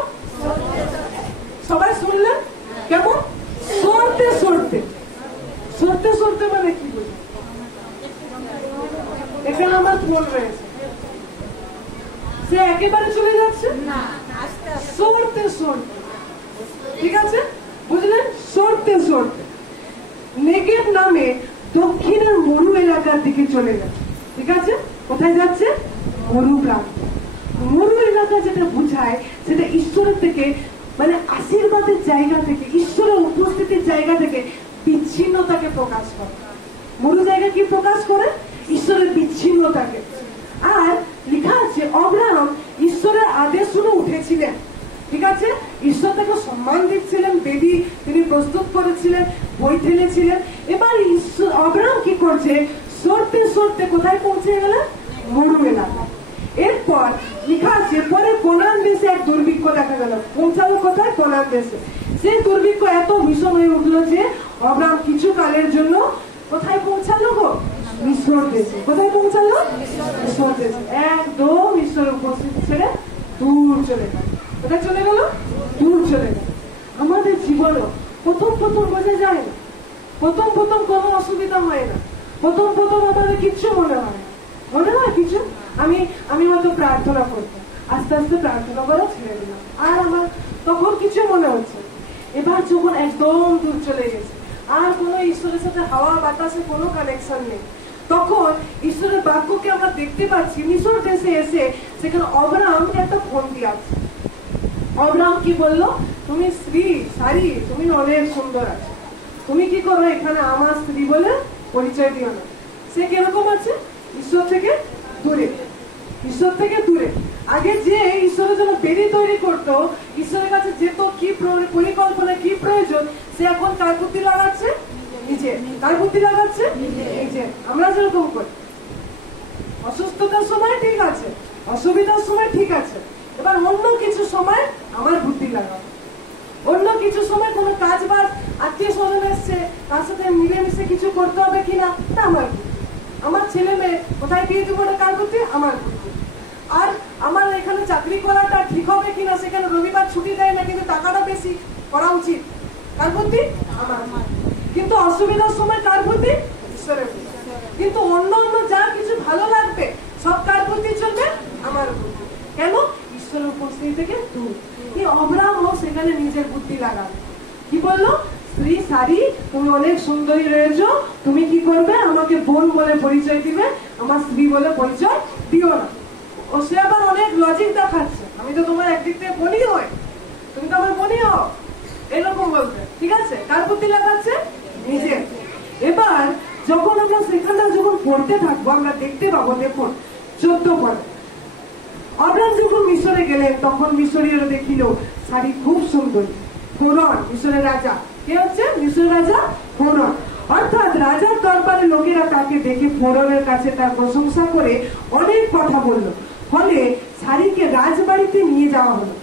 সবাই শুনলেন কেমন? সরতে সরতে। সরতে সরতে মানে কি বুঝলেন? এখানে আমার ফোন রয়েছে, সে একেবারে চলে যাচ্ছে না, সরতে সরতে। ঠিক আছে? বুঝলেন? সরতে সরতে নেগেভ নামে দক্ষিণের মরু এলাকার দিকে চলে যাচ্ছে। ঠিক আছে? কোথায় যাচ্ছে? মরু প্রান্ত। মরু এলাকা যেটা বোঝায়, সেটা ঈশ্বরের থেকে, মানে আশীর্বাদের জায়গা থেকে, ঈশ্বরের উপস্থিতির জায়গা থেকে বিচ্ছিন্নতাকে প্রকাশ করে। মরু জায়গা কি প্রকাশ করে? ঈশ্বরের বিচ্ছিন্নতাকে। আর লেখা আছে, অব্রাহাম ঈশ্বরের আদেশ শুনে উঠেছিলেন। ঠিক আছে? ঈশ্বর তাকে সম্মান দিচ্ছিলেন, বেদি তিনি প্রস্তুত করেছিলেন, বই ঠেলেছিলেন। এবার অব্রাহাম কি করছে? সরতে সরতে কোথায় পৌঁছে গেলেন? মরু এলাকা। এরপর লেখা আছে, পরে কোনান দেশে এক দুর্ভিক্ষ দেখা গেল। পৌঁছালো কোথায়? কোনান দেশে। সেই দুর্ভিক্ষ এত ভীষণ হয়ে উঠলো যে অব্রাহাম কিছু কালের জন্য কোথায় পৌঁছালো গো? মিশর দেশে। কোথায় পৌঁছালো? মিশর দেশে। একদম ঈশ্বরের উপস্থিতি ছেড়ে দূর চলে গেল। কোথায় চলে গেল? দূর চলে গেল। আমাদের জীবনও প্রথম বোঝা যায় না, প্রথম কোনো অসুবিধা হয় না, প্রথম আমাদের কিচ্ছু মনে হয় না। মনে হয় কিছু? আমি হয়তো প্রার্থনা করতাম, আস্তে আস্তে প্রার্থনা করা ছেড়ে দিলাম, আর আমার তখন কিছু মনে হচ্ছে। এবার যখন একদম দূর চলে গেছে, আর কোনো ঈশ্বরের সাথে হাওয়া বাতাসে কোনো কানেকশন নেই, তখন ঈশ্বরের বাক্যকে আমরা দেখতে পাচ্ছি মিশর দেশে এসে সেখানে অব্রাহামকে একটা ফোন দিয়ে আছে। অব্রাহাম কি বললো, তুমি স্ত্রী সারি, তুমি অনেক সুন্দর আছো, তুমি কি করো এখানে আমার স্ত্রী বলে পরিচয় দিও না। সে কিরকম আছে, ঈশ্বর থেকে দূরে, ঈশ্বর থেকে দূরে। আগে যে ঈশ্বরের জন্য বেরি তৈরি করতো, ঈশ্বরের কাছে যেত, কি পরিকল্পনা কি প্রয়োজন, সে এখন কার বুদ্ধি লাগাচ্ছে, নিজে। কার বুদ্ধি লাগাচ্ছে, নিজে। আমরা যেরকম করি, অসুস্থতার সময় ঠিক আছে, অসুবিধার সময় ঠিক আছে, এবার অন্য কিছু সময় আমার বুদ্ধি লাগাবো। অন্য কিছু সময় কোনো কাজ বাজ, আত্মীয় স্বজন এসছে, তার সাথে মিলেমিশে কিছু করতে হবে কিনা, তা আমার বুদ্ধি। আমার ছেলে মেয়ে কোথায় বিয়ে দিব, না কার বুদ্ধি, আমার বুদ্ধি। আর আমার এখানে চাকরি করাটা ঠিক হবে কিনা, সেখানে রবিবার ছুটি দেয় না কিন্তু টাকাটা বেশি করা উচিত, কার বুদ্ধি, আমার। কিন্তু অসুবিধার সময় কার বুদ্ধি, ঈশ্বরের বুদ্ধি। কিন্তু অন্য অন্য যা কিছু ভালো লাগবে সব কার বুদ্ধি চলবে, আমার বুদ্ধি। কেন, ঈশ্বরের উপস্থিতি থেকে দূর। এই অব্রাহামও সেখানে নিজের বুদ্ধি লাগাবে। কি বললো, স্ত্রী সারি, তুমি অনেক সুন্দরী রয়েছো, তুমি কি করবে, আমাকে বোন বলে পরিচয় দিবে, আমার স্ত্রী বলে পরিচয় দিও না। ও সে আবার অনেক লজিক দেখাচ্ছে, আমি তো তোমার একদিক থেকে বলি হয়, তুমি তো আমার বলি হও, এরকম বলবে। ঠিক আছে, কার বুদ্ধি লাগাচ্ছে, নিজে। এবার যখন আমরা সেখানটা যখন পড়তে থাকবো আমরা দেখতে পাবো, দেখুন 14 পরে অব্রাহাম যখন মিশরে গেলেন তখন মিশরীয়রা দেখিল সারি খুব সুন্দর। ফোরন, মিশরের রাজা, কে হচ্ছে মিশরের রাজা, ফোরন। অর্থাৎ রাজার দরবারে লোকেরা তাকে দেখে ফোরনের কাছে তার প্রশংসা করে অনেক কথা বলল। ফলে সারিকে রাজবাড়িতে নিয়ে যাওয়া হলো।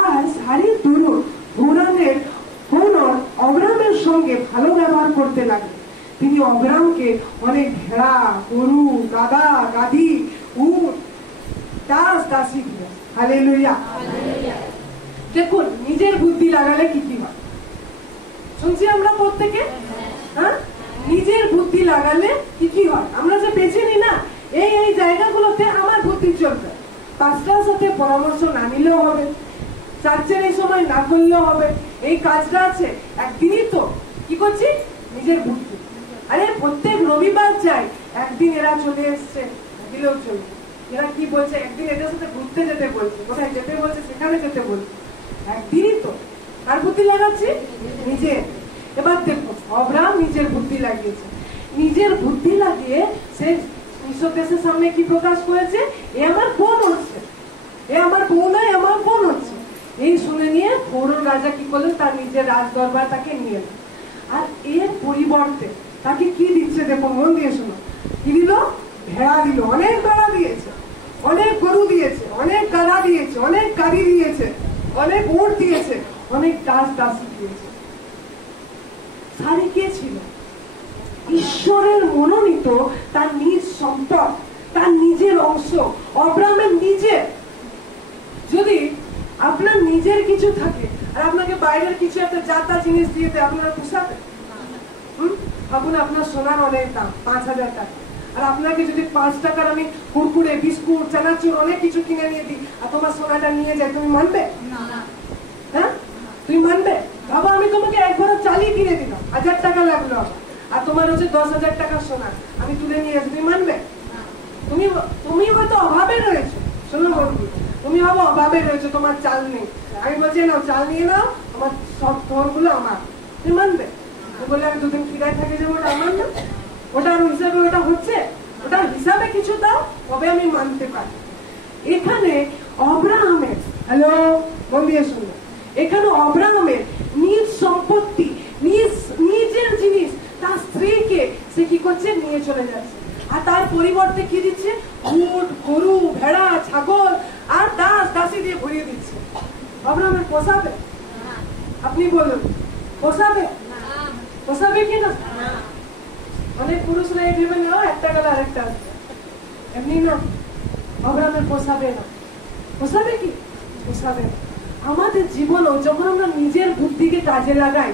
আর সারির তরুণ ফোরন অব্রাহামের সঙ্গে ভালো ব্যবহার করতে লাগলো। তিনি অব্রাহামকে অনেক ভেড়া, গরু, গাধা, গাধি, উট, দাস, দাসী দিলেন। হালেলুয়া। দেখুন নিজের বুদ্ধি লাগালে কি কি হয়, শুনছি আমরা প্রত্যেকে। হ্যাঁ, নিজের বুদ্ধি লাগালে কি কি হয়, আমরা যে বেছে নি না এই এই জায়গাগুলোতে আমার বুদ্ধি চলবে। পাঁচটার সাথে পরামর্শ না নিলেও হবে, চার্চের এই সময় না করলেও হবে, এই কাজটা আছে একদিনই তো কি করছি, নিজের বুদ্ধি। আরে প্রত্যেক রবিবার চাই, একদিন এরা চলে এসছে দিলেও চলবে। এরা কি বলছে, একদিন এদের সাথে ঘুরতে যেতে বলছে, কোথায় যেতে বলছে সেখানে যেতে বলছে, একদিনই তো। কার বুদ্ধি লাগাচ্ছি, নিজে। এবার দেখো অব্রাহাম নিজের বুদ্ধি লাগিয়েছে, নিজের বুদ্ধি লাগিয়ে সে মিশর দেশের সামনে কি প্রকাশ করেছে, এ আমার বোন হচ্ছে, এ আমার বোন নয়, আমার বোন হচ্ছে। এই শুনে নিয়ে ফোরন রাজা কি করলেন, তার নিজের রাজ দরবার তাকে নিয়ে এলেন। আর এর পরিবর্তে তাকে কি দিচ্ছে দেখো, মন দিয়ে শোনো। কি দিল, ভেড়া দিল, অনেক ভেড়া দিয়েছে, অনেক গরু দিয়েছে, অনেক গাধা দিয়েছে, অনেক গাড়ি দিয়েছে, অনেক উট দিয়েছে, অনেক দাস দাসী দিয়েছে। সারি কে ছিল, ঈশ্বরের মনোনীত তার নিজ সম্পদ, তার নিজের অংশ, অব্রাহামের নিজের। যদি আপনার নিজের কিছু থাকে আর আপনাকে বাইরের কিছু একটা জাতা জিনিস দিয়ে দেয়, আপনারা পোষাবে? ভাবুন আপনার সোনার অনেক দাম 5,000 টাকা, আর আপনাকে যদি 5 টাকার আমি কুরকুরে, বিস্কুট, চানাচুর অনেক কিছু কিনে নিয়ে দিই আর তোমার সোনাটা নিয়ে যায়, তুমি মানবে? হ্যাঁ, তুমি মানবে? ভাবো আমি তোমাকে একবার চালিয়ে কিনে দিলাম, 1000 টাকা লাগলো আমার, আর তোমার হচ্ছে 10,000 টাকার সোনা আমি তুলে নিয়ে আসি, তুমি মানবে? তুমি হয়তো অভাবে রয়েছো, শোনো বন্ধু, তুমি ভাবো অভাবে রয়েছো, তোমার চাল নেই, আমি বলছি নাও চাল নিয়ে নাও, আমার সব ধনগুলো আমার, তুমি মানবে? বলে আমি দুদিন খিদায় থাকে যে ওটা আমার না, ওটার হিসাবে ওটা হচ্ছে, ওটার হিসাবে কিছু দাও তবে আমি মানতে পারি। এখানে অব্রাহামের, হ্যালো মন দিয়ে শুনবে, এখানে অব্রাহামের নিজ সম্পত্তি, নিজের জিনিস তার স্ত্রীকে সে কি করছে, নিয়ে চলে যাচ্ছে। আর তার পরিবর্তে কি দিচ্ছে, উট, গরু, ভেড়া, ছাগল আর দাস দাসী দিয়ে ভরিয়ে দিচ্ছে। অব্রাহামের পোষাবে? আপনি বলুন, পোষাবে? পোষাবে কি না? অনেক পুরুষরা এই ভেবে নেওয়া একটা গেল আরেকটা আসবে, এমনি না, অব্রাহামের পোষাবে না। পোষাবে কি? পোষাবে না। আমাদের জীবনও যখন আমরা নিজের বুদ্ধিকে কাজে লাগাই,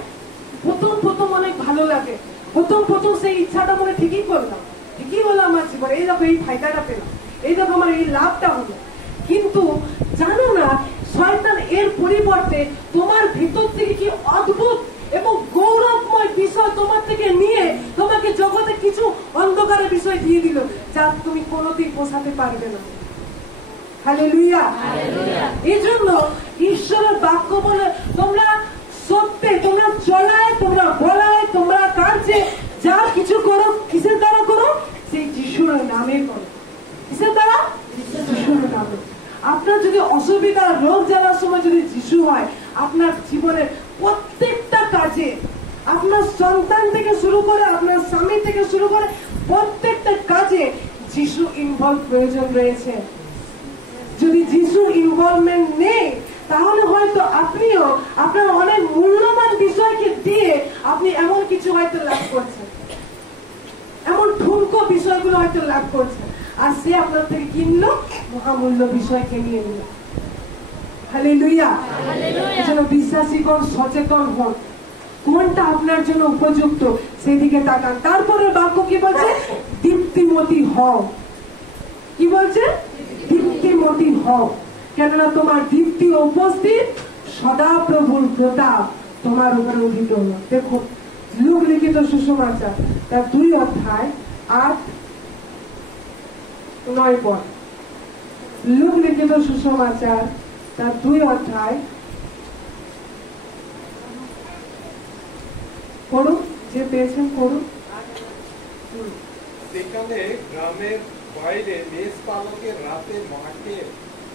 প্রথম অনেক ভালো লাগে, প্রথম সেই ইচ্ছাটা মনে ঠিকই করলাম, ঠিকই হলো আমার জীবন, এই দেখো এই ফায়দাটা পেলাম, এই দেখো আমার এই লাভটা হলো। কিন্তু জানো না শয়তান এর পরিবর্তে তোমার ভিতর থেকে কি অদ্ভুত এবং গৌরবময় বিষয় তোমার থেকে নিয়ে তোমাকে জগতে কিছু অন্ধকারের বিষয় দিয়ে দিল, যা তুমি কোনোদিন পোষাতে পারবে না। হালেলুয়া। এই জন্য ঈশ্বরের বাক্য বলে তোমরা সত্যে, তোমরা চলায়, তোমরা বলায়, তোমরা কার্যে যা কিছু করো, কিসের দ্বারা করো? সেই যিশুর নামে করো। কিসের দ্বারা? যিশুর নামে। আপনার যদি অসুবিধা, রোগ জ্বালার সময় যদি যিশু হয়, আপনার জীবনের প্রত্যেকটা কাজে, আপনার সন্তান থেকে শুরু করে, আপনার স্বামী থেকে শুরু করে প্রত্যেকটা কাজে যিশু ইনভলভ প্রয়োজন রয়েছে। যদি যিশুর ইনভলভমেন্ট নেই, তাহলে হয়তো আপনিও আপনার অনেক মূল্যবান বিষয়কে দিয়ে আপনি এমন কিছু হয়তো লাভ করছেন, এমন ঠুনকো বিষয়গুলো হয়তো লাভ করছেন, আর সে আপনার থেকে কিনলো মহামূল্য বিষয়কে নিয়ে নিল। হালেলুয়া। এজন্য বিশ্বাসীগণ সচেতন হন, কোনটা আপনার জন্য উপযুক্ত সেদিকে তাকান। তারপরে বাক্য কি বলছে? দীপ্তিমতী হও। কি বলছে? দীপ্তিমতী হও, কেননা তোমার দীপ্তি উপস্থিত, সদা প্রভুর প্রতাপ তোমার উপরে উদিত হল। দেখো, লূক লিখিত সুসমাচার তার 2 অধ্যায় 8-9 পদ। লূক লিখিত সুসমাচার তার 2 অধ্যায় পড়ুন, যে পেয়েছেন পড়ুন। সেখানে গ্রামের বাইরে মেষ পালকের রাতে মাঠে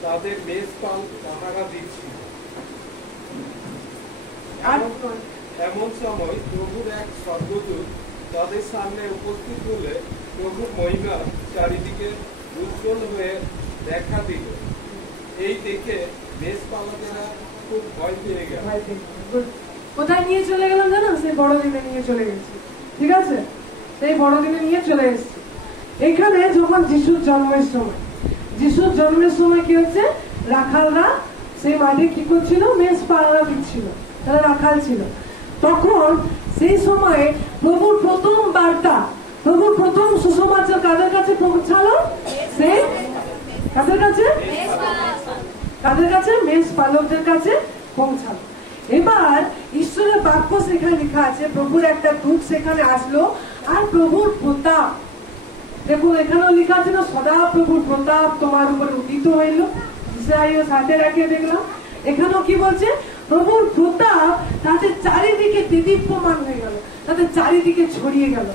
তাদের মেষ পাল পাহারা দিচ্ছিল। এমন সময় প্রভুর এক স্বর্গদূত তাদের সামনে উপস্থিত হলে প্রভুর মহিমা চারিদিকে উজ্জ্বল হয়ে দেখা দিল। এই দেখে মেষ পালকেরা খুব ভয় পেয়ে গেল। কোথায় নিয়ে চলে গেলাম জানো? সেই বড়দিনে নিয়ে চলে গেছি। ঠিক আছে, সেই বড়দিনে নিয়ে চলে এসেছি। এখানে যখন যিশুর জন্মের সময়, যিশুর জন্মের সময় কি হচ্ছে? রাখালরা সেই মাঠে কি করছিল? মেষ পাহারা দিচ্ছিল, তারা রাখাল ছিল। তখন সেই সময়ে প্রভুর প্রথম বার্তা, প্রভুর প্রথম সুসমাচার কাদের কাছে পৌঁছালো? সে কাদের কাছে? কাদের কাছে? মেষ পালকদের কাছে পৌঁছালো। এবার ঈশ্বরের বাক্য সেখানে লেখা আছে, প্রভুর একটা দূত সেখানে আসলো, আর প্রভুর প্রতাপ, দেখুন এখানেও লেখা আছে না, সদা প্রভুর প্রতাপ তোমার উপরে উদিত হইল। ইসরায়েল হাতে রাখিয়ে দেখলাম, এখানেও কি বলছে? প্রভুর প্রতাপ তাদের চারিদিকে দেদীপ্যমান হয়ে গেল, তাদের চারিদিকে ছড়িয়ে গেল,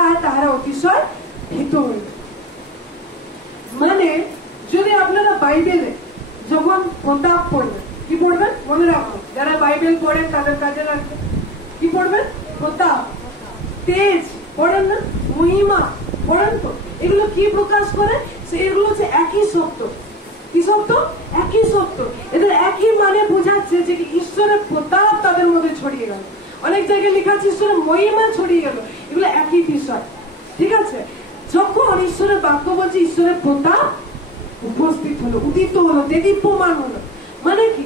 আর তাহারা অতিশয় ভীত হইল। মানে যদি আপনারা বাইবেলে যখন প্রতাপ পড়বেন, কি পড়বেন? মনে রাখুন, যারা বাইবেল পড়েন তাদের কাজে রাখবেন। কি পড়বেন? প্রতাপ, তেজ পড়েন না? মহিমা পড়েন তো? এগুলো কি প্রকাশ করে? এগুলো হচ্ছে একই সত্য। কি সত্য? একই সত্য। এদের একই মানে বোঝাচ্ছে যে ঈশ্বরের প্রতাপ তাদের মধ্যে ছড়িয়ে গেল। অনেক জায়গায় লেখা আছে ঈশ্বরের মহিমা ছড়িয়ে গেল, এগুলো একই বিষয়। ঠিক আছে, যখন ঈশ্বরের বাক্য বলছে ঈশ্বরের প্রতাপ উপস্থিত হলো, উদিত হলো, দেদীপ্যমান হলো, মানে কি?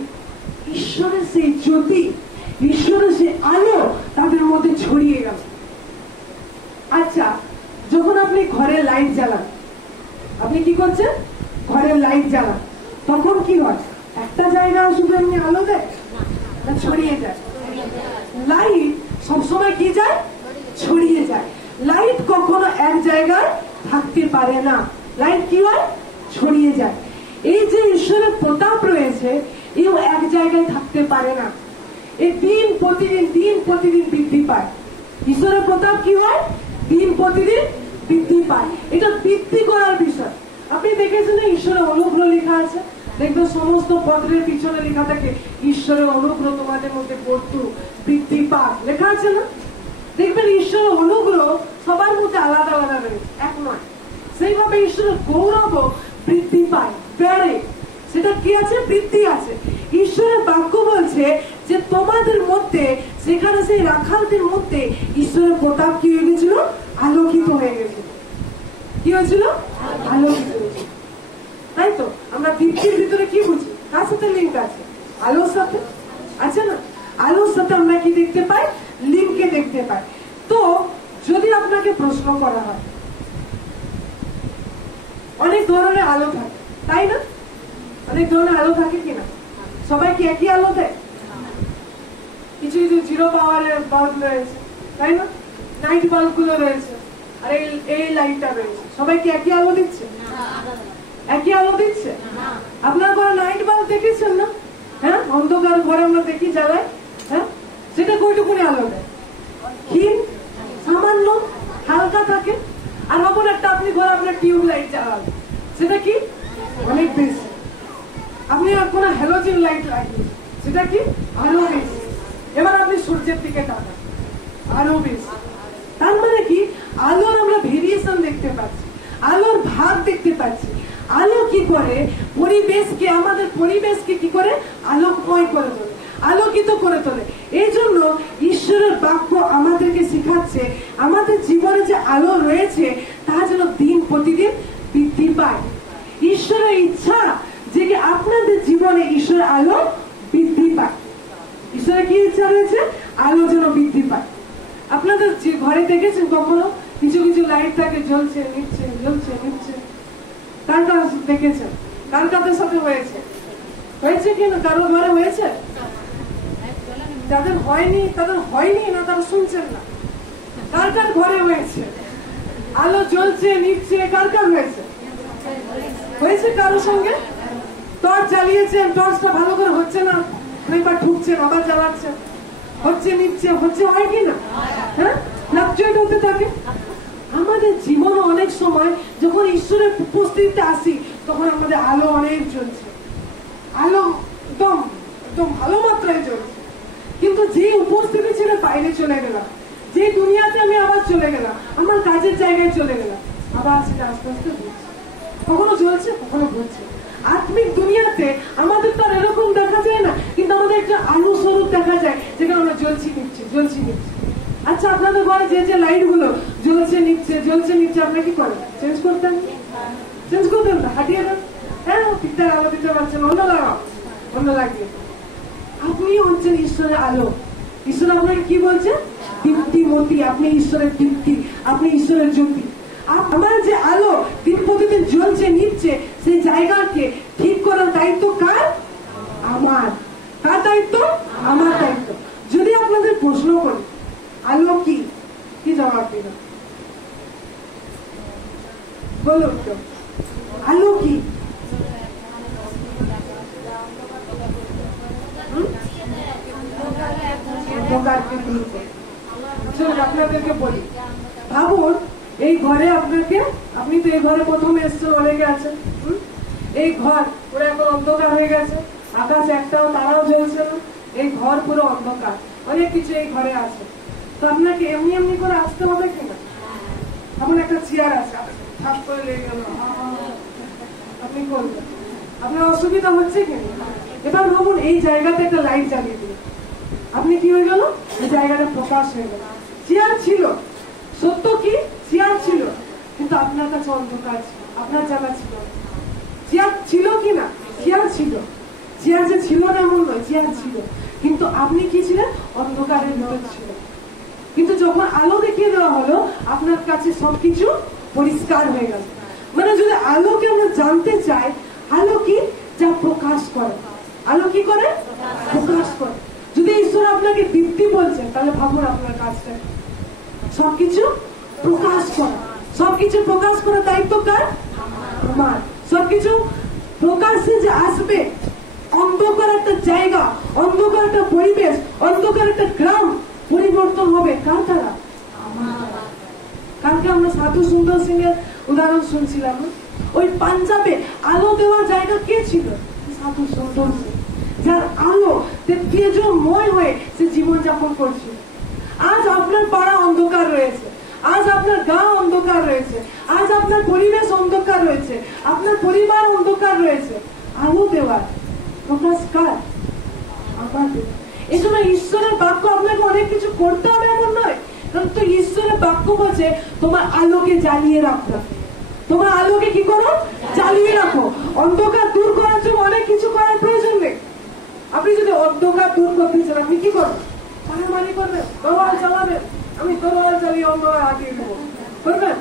ঈশ্বরের সেই জ্যোতি, ঈশ্বরের সেই আলো তাদের মধ্যে ছড়িয়ে গেল। আচ্ছা, যখন আপনি ঘরে লাইট জ্বালান, আপনি কি করছেন? ঘরের লাইট জ্বালান, তখন কি হয়? একটা জায়গায় শুধু এমনি আলো দেয় না ছড়িয়ে যায়? লাইট সবসময় কি যায়? ছড়িয়ে যায়। লাইট কখনো এক জায়গায় থাকতে পারে না, লাইট কি হয়? ছড়িয়ে যায়। এই যে ঈশ্বরের প্রতাপ রয়েছে, এও এক জায়গায় থাকতে পারে না, এই দিন প্রতিদিন বৃদ্ধি পায়। ঈশ্বরের প্রতাপ কি হয়? দিন প্রতিদিন বৃদ্ধি পায়। এটা বৃদ্ধি করার বিষয়। আপনি দেখেছেন ঈশ্বরের অনুগ্রহ লেখা আছে, দেখবেন সমস্ত পত্রের পিছনে লেখা থাকে ঈশ্বরের অনুগ্রহ তোমাদের মধ্যে বর্তুক বৃদ্ধি পাক, লেখা আছে না? দেখবেন ঈশ্বরের অনুগ্রহ সবার মধ্যে আলাদা আলাদা রয়েছে, এক নয়। সেইভাবে ঈশ্বরের গৌরব বৃদ্ধি পায়, বেড়ে। সেটা কি আছে? বৃদ্ধি আছে। ঈশ্বরের বাক্য বলছে যে তোমাদের মধ্যে, সেখানে সেই রাখালদের মধ্যে ঈশ্বরের প্রতাপ কি হয়ে গেছিল? আলোকিত হয়ে গেছিল। কি হয়েছিল? আলোকিত হয়েছিল। তাই তো আমরা দীপ্তির ভিতরে কি বুঝি? কার সাথে লিঙ্ক আছে? আলোর সাথে আছে না? আলোর সাথে আমরা কি দেখতে পাই? লিঙ্ককে দেখতে পাই। তো যদি আপনাকে প্রশ্ন করা হয়, অনেক ধরনের আলো থাকে, তাই না? অনেক ধরনের আলো থাকে কিনা? সবাই কি একই আলো দেয়? কিছু কিছু জিরো পাওয়ারের বাল্ব রয়েছে, তাই না? নাইট বাল্ব গুলো রয়েছে, আর এই লাইটটা রয়েছে, সবাই কি একই আলো দিচ্ছে? একই আলো দিচ্ছে? আপনার ঘরে নাইট বাল্ব দেখেছেন না? হ্যাঁ, অন্ধকার ঘরে আমরা দেখি জ্বালাই, হ্যাঁ, সেটা কয়টুকুনি আলো দেয়? ক্ষীণ, সামান্য, হালকা থাকে। আর ভাবুন একটা আপনি ঘরে আপনার টিউব লাইট জ্বালাবেন, সেটা কি অনেক বেশি। আপনি কোনো হ্যালোজেন লাইট লাগিয়ে, সেটা কি আরো বেশি। এবার আপনি সূর্যের দিকে তাকান, আরো বেশি। তার মানে কি আলোর আমরা ভেরিয়েশন দেখতে পাচ্ছি, আলোর ভাগ দেখতে পাচ্ছি। আলো কি করে পরিবেশকে, আমাদের পরিবেশকে কি করে আলোকময় করে তোলে, আলোকিত করে তোলে। এই জন্য ঈশ্বরের বাক্য আমাদেরকে শিখাচ্ছে আমাদের জীবনে যে আলো রয়েছে তা যেন দিন প্রতিদিন বৃদ্ধি পায়। ঈশ্বরের ইচ্ছা যে আপনাদের জীবনে ঈশ্বরের আলো বৃদ্ধি পায়। ঈশ্বরের কি ইচ্ছা রয়েছে? আলো যেন বৃদ্ধি পায়। আপনাদের যে ঘরে দেখেছেন কখনো কিছু কিছু লাইট থাকে জ্বলছে নিচ্ছে, জ্বলছে নিচ্ছে? কার কার দেখেছেন? কার কাদের সাথে হয়েছে? হয়েছে কি না? কারো ঘরে হয়েছে? যাদের হয়নি তাদের হয়নি না, তারা শুনছেন না। কার কার ঘরে হয়েছে? আলো জ্বলছে নিচ্ছে, কার কার হয়েছে? হয়েছে কারোর সঙ্গে? টর্চ জ্বালিয়েছেন, টর্চটা ভালো করে হচ্ছে না, একবার ঢুকছেন আবার জ্বালাচ্ছেন, হচ্ছে নিচ্ছে, হচ্ছে, হয় কি না? হ্যাঁ, ফ্লাকচুয়েট হতে থাকে। আমাদের জীবনে অনেক সময় যখন ঈশ্বরের উপস্থিতিতে আসি তখন আমাদের আলো অনেক জ্বলছে, আলো একদম একদম ভালো মাত্রায় জ্বলছে। কিন্তু যে উপস্থিতি ছিল বাইরে চলে গেলাম, যে দুনিয়াতে আমি আবার চলে গেলাম, আমার কাজের জায়গায় চলে গেলাম, আবার সেটা আস্তে আস্তে ঘুরছে, কখনো জ্বলছে কখনো ঘুরছে। আত্মিক দুনিয়াতে আমাদের তো এরকম দেখা যায় না, কিন্তু আমাদের একটা আলো স্বরূপ দেখা যায় যেখানে আমরা জ্বলছি নিচ্ছি, জ্বলছি নিচ্ছি। আচ্ছা, আপনাদের ঘরে যে যে লাইট গুলো জ্বলছে নিচ্ছে, জ্বলছে নিচ্ছে, আপনি কি করেন? চেঞ্জ করতেন? চেঞ্জ করতেন না, হাঁটিয়ে দেন। হ্যাঁ, ঠিকঠাক আলো দিতে পারছেন, অন্য লাগাও, অন্য লাগিয়ে। আপনি হচ্ছেন ঈশ্বরের আলো। ঈশ্বর আপনাকে কি বলছে? দীপ্তিমতী, আপনি ঈশ্বরের দীপ্তি, আপনি ঈশ্বরের জ্যোতি। আমার যে আলো দিন প্রতিদিন জ্বলছে নিচ্ছে, সেই জায়গাকে ঠিক করার দায়িত্ব কার? আমার। কার দায়িত্ব? আমার দায়িত্ব। যদি আপনাদের প্রশ্ন করি আলো কি, কি জবাব দিল? বলুন তো, আলো কি? আপনাদেরকে বলি, ভাবুন এই ঘরে আপনাকে, আপনি তো এই ঘরে প্রথমে এসছেন, অনেকে আছেন, এই ঘর পুরো এখন অন্ধকার হয়ে গেছে, আকাশ একটাও তারাও জ্বলছে না, এই ঘর পুরো অন্ধকার, অনেক কিছু এই ঘরে আছে। তো আপনাকে এমনি এমনি করে আসতে হবে কিনা? এমন একটা চেয়ার আছে, ঠাস করে লেগে গেল, আপনি করবেন, আপনার অসুবিধা হচ্ছে কিনা? এবার ভাবুন এই জায়গাতে একটা লাইট জ্বালিয়ে দিন, আপনি কি হয়ে গেল? এই জায়গাটা প্রকাশ হয়ে গেল। চেয়ার ছিল, সত্য কি চেয়ার ছিল, কিন্তু আপনার কাছে অন্ধকার ছিল, আপনার জায়গা ছিল। চেয়ার ছিল কিনা? চেয়ার ছিল। চেয়ার যে ছিল না এমন নয়, চেয়ার ছিল, কিন্তু আপনি কি ছিলেন? অন্ধকারের ভিতর ছিল। কিন্তু যখন আলো দেখিয়ে দেওয়া হলো আপনার কাছে সবকিছু পরিষ্কার হয়ে গেল। মানে যদি আলোকে আমরা জানতে চাই, আলো কি? যা প্রকাশ করে। আলো কি করে? প্রকাশ করে। যদি ঈশ্বর আপনাকে দীপ্তি বলছেন তাহলে ভাবুন আপনার কাজটা সবকিছু প্রকাশ করা। সবকিছু প্রকাশ করার দায়িত্ব কার? আমার। সবকিছু প্রকাশে যে আসবে, অন্ধকার একটা জায়গা, অন্ধকার একটা পরিবেশ, অন্ধকার একটা গ্রাম পরিবর্তন হবে কার দ্বারা? কালকে আমরা সাধু সুন্দর সিং এর উদাহরণ শুনছিলাম। ওই পাঞ্জাবে আলো দেওয়ার জায়গা কে ছিল? সাধু সুন্দর সিং, যার আলো তেজময় হয়ে সে জীবন যাপন করছিল। আজ আপনার পাড়া অন্ধকার রয়েছে, আজ আপনার গাঁ অন্ধকার রয়েছে, আজ আপনার পরিবেশ অন্ধকার রয়েছে, আপনার পরিবার অন্ধকার রয়েছে। আলো দেওয়ার প্রকাশ কার? আমাদের। এই জন্য ঈশ্বরের বাক্য আপনাকে অনেক কিছু করতে হবে এমন নয়, কারণ তো ঈশ্বরের বাক্য বলছে তোমার আলোকে জ্বালিয়ে রাখো, তোমার আলোকে কি করো? জ্বালিয়ে রাখো। অন্ধকার দূর করার জন্য অনেক কিছু করার প্রয়োজন নেই। আপনি যদি অন্ধকার দূর করতে চান আপনি কি করবেন? মারামারি করবেন, তরোয়াল চালাবেন, আমি তরোয়াল চালিয়ে অন্ধকার হাতিয়ে দেবো, করবেন?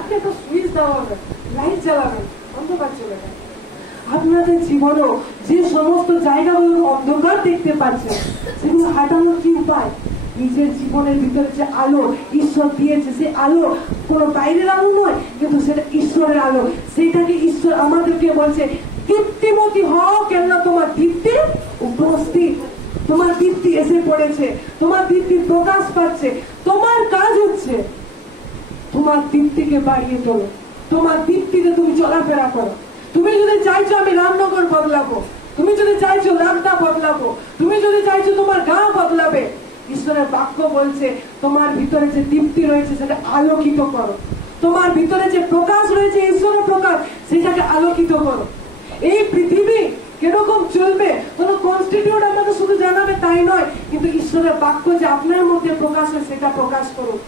একটা সুইচ দেওয়া হবে, লাইট জ্বালাবেন, অন্ধকার চলে যাবে। আপনাদের জীবনেও যে সমস্ত জায়গাগুলো অন্ধকার দেখতে পাচ্ছেন, সেগুলো হাঁটানোর কি উপায়? নিজের জীবনের ভিতরে যে আলো ঈশ্বর দিয়েছে, সে আলো কোনো বাইরের আলো নয়, কিন্তু সেটা ঈশ্বরের আলো। সেইটাকে ঈশ্বর আমাদেরকে বলছে, দীপ্তিমতী হও, কেননা তোমার দীপ্তি উপস্থিত, তোমার দীপ্তি এসে পড়েছে, তোমার দীপ্তি প্রকাশ পাচ্ছে। তোমার কাজ হচ্ছে তোমার দীপ্তিকে বাড়িয়ে তোলো, তোমার দীপ্তিতে তুমি চলাফেরা করো। তুমি যদি চাইছো আমি রামনগর বদলাবো, তুমি যদি চাইছো রামদা বদলাবো, তুমি যদি চাইছো তোমার গাঁ বদলাবে, ঈশ্বরের বাক্য বলছে তোমার ভিতরে যে দীপ্তি রয়েছে সেটা আলোকিত করো, তোমার ভিতরে যে প্রকাশ রয়েছে ঈশ্বরের প্রকাশ, সেটাকে আলোকিত করো। এই পৃথিবী কিরকম চলবে কোন কনস্টিটিউট আমাকে শুধু জানাবে তাই নয়, কিন্তু ঈশ্বরের বাক্য যে আপনার মধ্যে প্রকাশ হয় সেটা প্রকাশ করুন।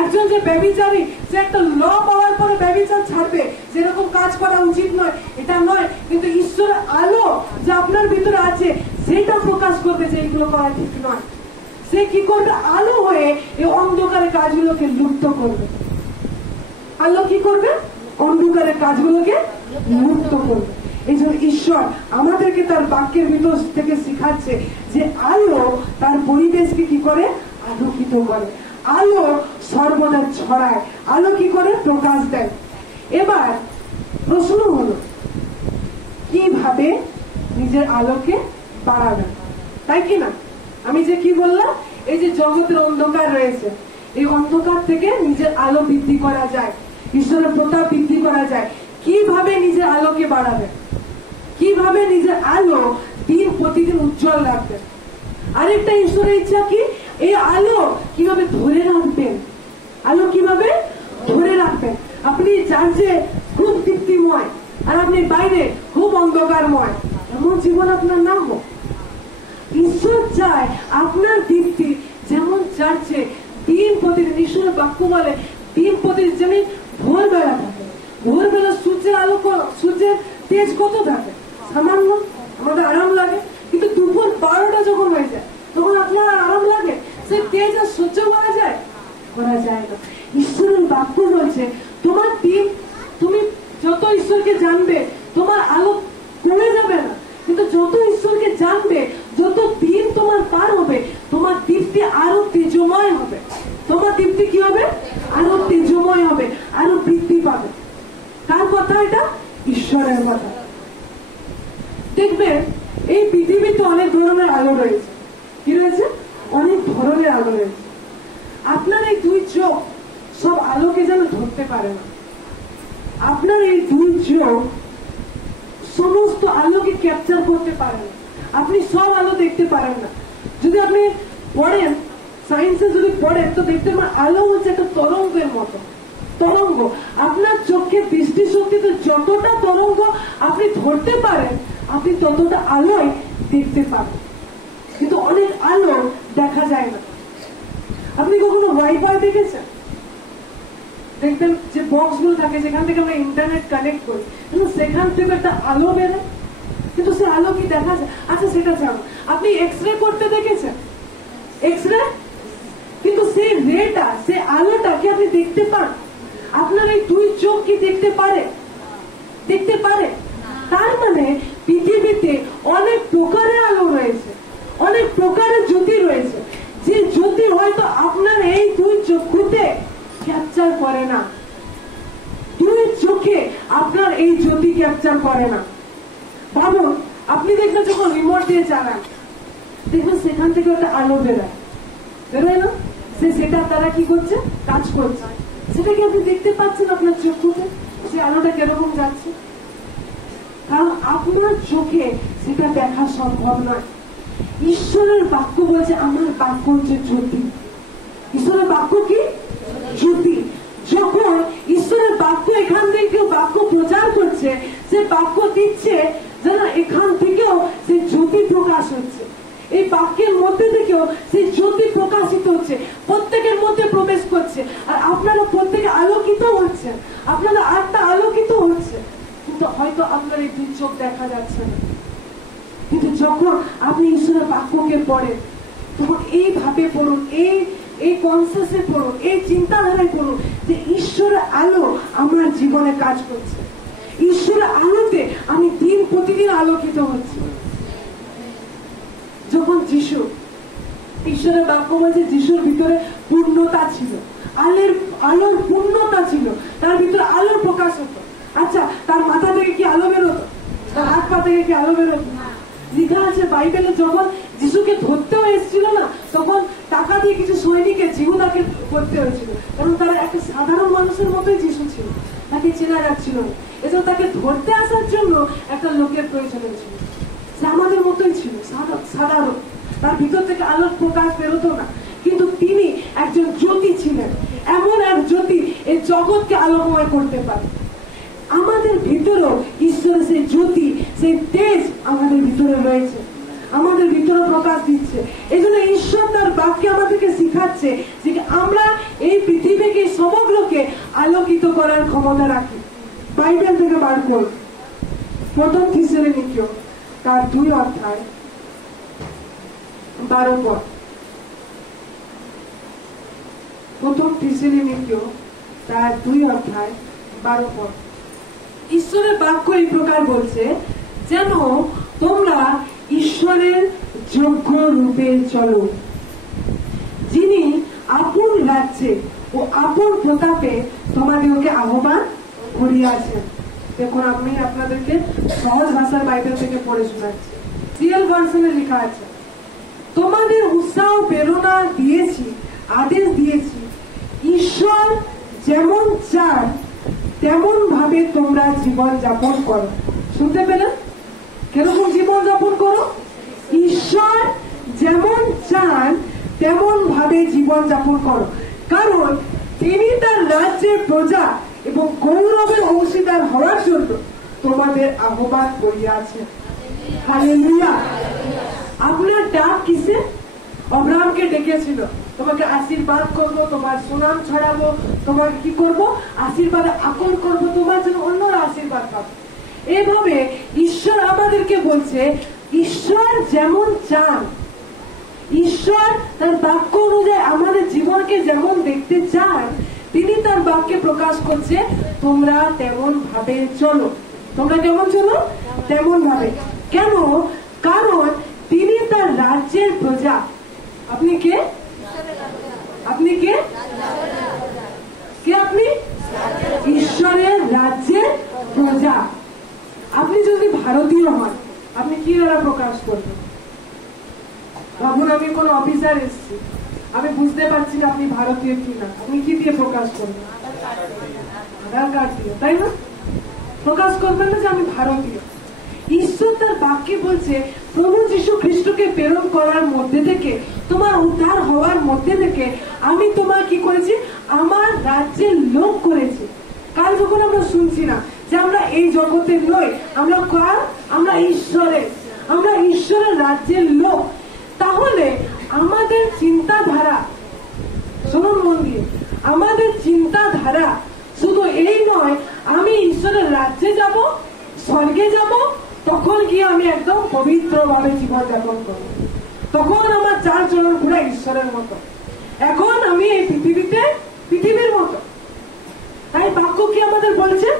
একজন যে ব্যভিচারী, সে একটা ল পাওয়ার পরে ব্যভিচার ছাড়বে, যেরকম কাজ করা উচিত নয় এটা নয়, কিন্তু ঈশ্বরের আলো যে আপনার ভিতরে আছে সেটা প্রকাশ করবে যে এইগুলো করা ঠিক নয়। সে কি করবে? আলো হয়ে এই অন্ধকারের কাজগুলোকে লুপ্ত করবে। আলো কি করবে? অন্ধকারের কাজগুলোকে মুক্ত করবে। এই জন্য ঈশ্বর আমাদেরকে তার বাক্যের ভিতর থেকে শিখাচ্ছে যে আলো তার পরিবেশকে কি করে? আলোকিত করে। আলো সর্বদা ছড়ায়, আলো কি করে? প্রকাশ দেয়। এবার প্রশ্ন হলো, কিভাবে নিজের আলোকে বাড়াবেন, তাই কি না? আমি যে কি বললাম, এই যে জগতের অন্ধকার রয়েছে, এই অন্ধকার থেকে নিজের আলো বৃদ্ধি করা যায়, ঈশ্বরের প্রতাপ বৃদ্ধি করা যায়। কিভাবে নিজের আলোকে বাড়াবেন? কিভাবে নিজের আলো দিন প্রতিদিন উজ্জ্বল রাখবেন? আরেকটা ঈশ্বরের ইচ্ছা কি? এই আলো কিভাবে ধরে রাখবেন? আলো কিভাবে ধরে রাখবেন? আপনি চার্চে খুব দীপ্তিময় আর আপনি বাইরে খুব অন্ধকারময়, এমন জীবন আপনার না হোক। ঈশ্বর চায় আপনার দীপ্তি যেমন চার্চে দিন প্রতিদিন, ঈশ্বরের বাক্য বলে দিন প্রতিদিন যেন ভোরবেলা থাকে। ভোরবেলা সূর্যের আলো, সূর্যের তেজ কত থাকে? সামান্য, আমাদের আরাম লাগে, কিন্তু দুপুর 12টা যখন হয়ে যায় তখন আপনার আরাম লাগে? সেই তেজ আর সহ্য করা যায়? করা যায় না। ঈশ্বরের বাক্য বলছে তোমার দিন, তুমি যত ঈশ্বরকে জানবে তোমার আলো কমে যাবে না, কিন্তু যত ঈশ্বরকে জানবে, যত দিন তোমার পার হবে, তোমার দীপ্তি আরো তেজময় হবে। তোমার দীপ্তি কি হবে? আরো তেজময় হবে, আরো বৃদ্ধি পাবে। কার কথা এটা? ঈশ্বরের কথা। দেখবেন এই পৃথিবীতে অনেক ধরনের আলো রয়েছে। কি রয়েছে? অনেক ধরনের আলো রয়েছে। আপনার এই দুই চোখ সব আলোকে যেন ধরতে পারে না। আপনার এই দুই চোখ সমস্ত আলোকে ক্যাপচার করতে পারে না। আপনি সব আলো দেখতে পারেন না। যদি আপনি পড়েন, সায়েন্সে যদি পড়েন, তো দেখতে পাবেন আলো হচ্ছে একটা তরঙ্গের মতো। তরঙ্গ, আপনার চোখে দৃষ্টি শক্তিতে যতটা তরঙ্গ আপনি ধরতে পারেন, আপনি ততটা আলোয় দেখতে পাবেন। কিন্তু অনেক আলো দেখা যায় না। আপনি কখনো ওয়াইফাই দেখেছেন? দেখবেন যে বক্স গুলো থাকে, যেখান থেকে আমরা ইন্টারনেট কানেক্ট করি, কিন্তু সেখান থেকে একটা আলো বেরোয়, কিন্তু সে আলো কি দেখা যায়? আচ্ছা সেটা জানো, আপনি এক্স রে করতে দেখেছেন? এক্স রে, কিন্তু সেই রেটা, সেই আলোটা কি আপনি দেখতে পান? আপনার এই দুই চোখ কি দেখতে পারে? দেখতে পারে। তার মানে পৃথিবীতে অনেক প্রকারের আলো রয়েছে, অনেক প্রকারের জ্যোতি রয়েছে, যে জ্যোতি হয়তো আপনার এই দুই চক্ষুতে ক্যাপচার করে না। দুই চোখে আপনার এই জ্যোতি ক্যাপচার করে না। ভাবুন, আপনি দেখবেন যখন রিমোট দিয়ে চালান, দেখবেন সেখান থেকে একটা আলো বেরোয়, বেরোয় না? সেটা তারা কি করছে? কাজ করছে। সেটা কি আপনি দেখতে পাচ্ছেন আপনার চক্ষুতে? সে আলোটা কিরকম যাচ্ছে? কারণ আপনার চোখে সেটা দেখা সম্ভব নয়। ঈশ্বরের বাক্য বলছে আমার বাক্য হচ্ছে জ্যোতি। ঈশ্বরের বাক্য কি? জ্যোতি। যখন ঈশ্বরের বাক্য এখান থেকে কেউ বাক্য প্রচার করছে, সে বাক্য দিচ্ছে যেন এখান থেকেও সেই জ্যোতি প্রকাশ হচ্ছে, এই বাক্যের মধ্যে থেকেও সেই জ্যোতি প্রকাশিত হচ্ছে, প্রত্যেকের মধ্যে প্রবেশ করছে। আর আপনারা প্রত্যেকে আলোকিত হচ্ছে, আপনারা আত্মা আলোকিত হচ্ছে, কিন্তু হয়তো আপনার এই দুই চোখ দেখা যাচ্ছে না। কিন্তু যখন আপনি ঈশ্বরের বাক্যকে পড়েন, তখন এইভাবে পড়ুন, এই কনসেপ্টে পড়ুন, এই চিন্তাধারায় পড়ুন যে ঈশ্বরের আলো আমার জীবনে কাজ করছে, ঈশ্বরের আলোতে আমি দিন প্রতিদিন আলোকিত হচ্ছি। যখন যিশু, ঈশ্বরের বাক্য বলছে যিশুর ভিতরে পূর্ণতা ছিল, আলোর পূর্ণতা ছিল, তার ভিতরে আলোর প্রকাশ হতো। আচ্ছা, তার মাথা থেকে কি আলো বেরোতো? তার হাত পা থেকে কি আলো বেরোতো? লেখা আছে বাইবেলে, যখন যিশুকে ধরতেও এসেছিল না, তখন টাকা দিয়ে কিছু সৈনিকের জীবনাকে করতে হয়েছিল, কারণ তারা একটা সাধারণ মানুষের মতোই যিশু ছিল, তাকে চেনা যাচ্ছিল না। এজন্য তাকে ধরতে আসার জন্য একটা লোকের প্রয়োজন হয়েছিল। সে আমাদের মতোই ছিল, সাধারণ, তার ভিতর থেকে আলোর প্রকাশ বেরোতো না, কিন্তু তিনি একজন জ্যোতি ছিলেন, এমন এক জ্যোতি এই জগৎকে আলোকময় করতে পারে। আমাদের ভিতরেও ঈশ্বরের সেই জ্যোতি, সেই তেজ আমাদের ভিতরে রয়েছে, আমাদের ভিতরে প্রকাশ দিচ্ছে। এই জন্য ঈশ্বর তার বাক্যে আমাদেরকে শিখাচ্ছে যে আমরা এই পৃথিবীকে, সমগ্রকে আলোকিত করার ক্ষমতা রাখি। বাইবেল থেকে বার করুন প্রথম থিসেলনিকীয় তার 2 অধ্যায় 12 পদ। প্রথম থিসেলনিকীয় তার 2 অধ্যায় 12 পদ। ঈশ্বরের বাক্য এই প্রকার বলছে, যেন তোমরা ঈশ্বরের যোগ্য রূপে চলো, যিনি আপন রাজ্যে ও আপন প্রতাপে তোমাদেরকে আহ্বান করিয়াছেন। দেখুন, আমি আপনাদেরকে সহজ ভাষার বাইবেল থেকে পড়ে শোনাচ্ছি। রিয়েল ভার্সনে লেখা আছে, তোমাদের উৎসাহ প্রেরণা দিয়েছি, আদেশ দিয়েছি, ঈশ্বর যেমন চান তেমন ভাবে তোমরা জীবন যাপন করো। শুনতে পেলেন? কিরকম জীবন যাপন করো? ঈশ্বর যেমন চান তেমন ভাবে জীবন যাপন করো, কারণ তিনি তার রাজ্যের প্রজা এবং গৌরবের অংশীদার হওয়ার জন্য তোমাদের আহ্বান করিয়াছেন। হালেলুয়া। আপনার ডাক কিসে? অব্রাহামকে ডেকেছিল, তোমাকে আশীর্বাদ করবো, তোমার সুনাম ছড়াবো, তোমার কি করব? আশীর্বাদ আকল করবো, তোমার জন্য অন্যরা আশীর্বাদ পাবে। এইভাবে ঈশ্বর আমাদেরকে বলছে, ঈশ্বর যেমন চান, ঈশ্বর তার বাক্য অনুযায়ী আমাদের জীবনকে যেমন দেখতে চান, তিনি তার বাক্যে প্রকাশ করছে, তোমরা তেমন ভাবে চলো। তোমরা কেমন চলো? তেমন ভাবে। কেন? কারণ তিনি তার রাজ্যের প্রজা। আপনি কে? আপনি কে? কে আপনি? ঈশ্বরের রাজ্যের প্রজা। আপনি যদি ভারতীয় হন, আপনি কি দ্বারা প্রকাশ করবেন? ভাবুন, আমি কোন অফিসার এসেছি, আমি বুঝতে পারছি না আপনি ভারতীয় কিনা, আপনি কি দিয়ে প্রকাশ করবেন? আধার কার্ড দিয়ে, তাই না? প্রকাশ করবেন না যে আমি ভারতীয়। ঈশ্বর তার বাক্যে বলছে, প্রভু যীশু খ্রিস্টকে প্রেরণ করার মধ্যে থেকে, তোমার উদ্ধার হওয়ার মধ্যে থেকে আমি তোমার কি করেছি? আমার রাজ্যের লোক করেছি। কাল যখন আমরা শুনছি না যে আমরা এই জগতের নই, আমরা কার? আমরা ঈশ্বরের, আমরা ঈশ্বরের রাজ্যের লোক। তাহলে আমাদের চিন্তাধারা, শুনুন মন দিয়ে, আমাদের চিন্তাধারা শুধু এই নয় আমি ঈশ্বরের রাজ্যে যাব, স্বর্গে যাব, তখন কি আমি একদম পবিত্র ভাবে জীবন যাপন করব, তখন আমার চার চরণ ঘুরে ঈশ্বরের মতো, এখন আমি এই পৃথিবীর মতো। তাই বাক্য কি আমাদের বলছে?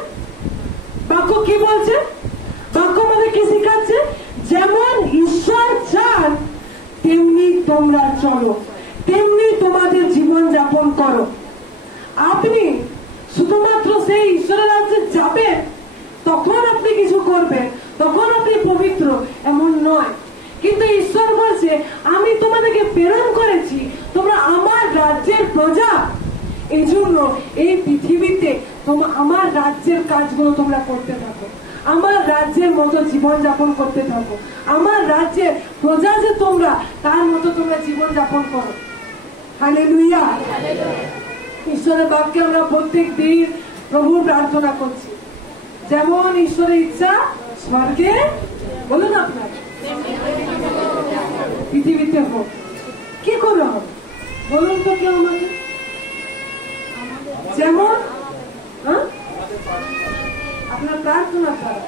বাক্য কি বলছে? বাক্য আমাদের কি শিখাচ্ছে? যেমন ঈশ্বর চান তেমনি তোমরা চলো, তেমনি তোমাদের জীবন যাপন করো। আপনি শুধুমাত্র সেই ঈশ্বরের রাজ্যে যাবেন, তখন আপনি কিছু করবেন, তখন আপনি পবিত্র, এমন নয়। কিন্তু ঈশ্বর বলছে, আমি তোমাদেরকে প্রেরণ করেছি, তোমরা আমার রাজ্যের প্রজা, এই জন্য এই পৃথিবীতে আমার রাজ্যের কাজগুলো তোমরা করতে থাকো, আমার রাজ্যের মতো জীবন যাপন করতে থাকো, আমার রাজ্যের প্রজা যে তোমরা, তার মতো তোমরা জীবন যাপন করো। হালেলুয়া। ঈশ্বরের বাক্যে আমরা প্রত্যেক দিন প্রভুর প্রার্থনা করছি, যেমন ঈশ্বরের ইচ্ছা স্বর্গে, বলুন আপনার, পৃথিবীতে হোক। কি করে হবে বলুন তো কেউ আমাকে? যেমন আপনার প্রার্থনা করা।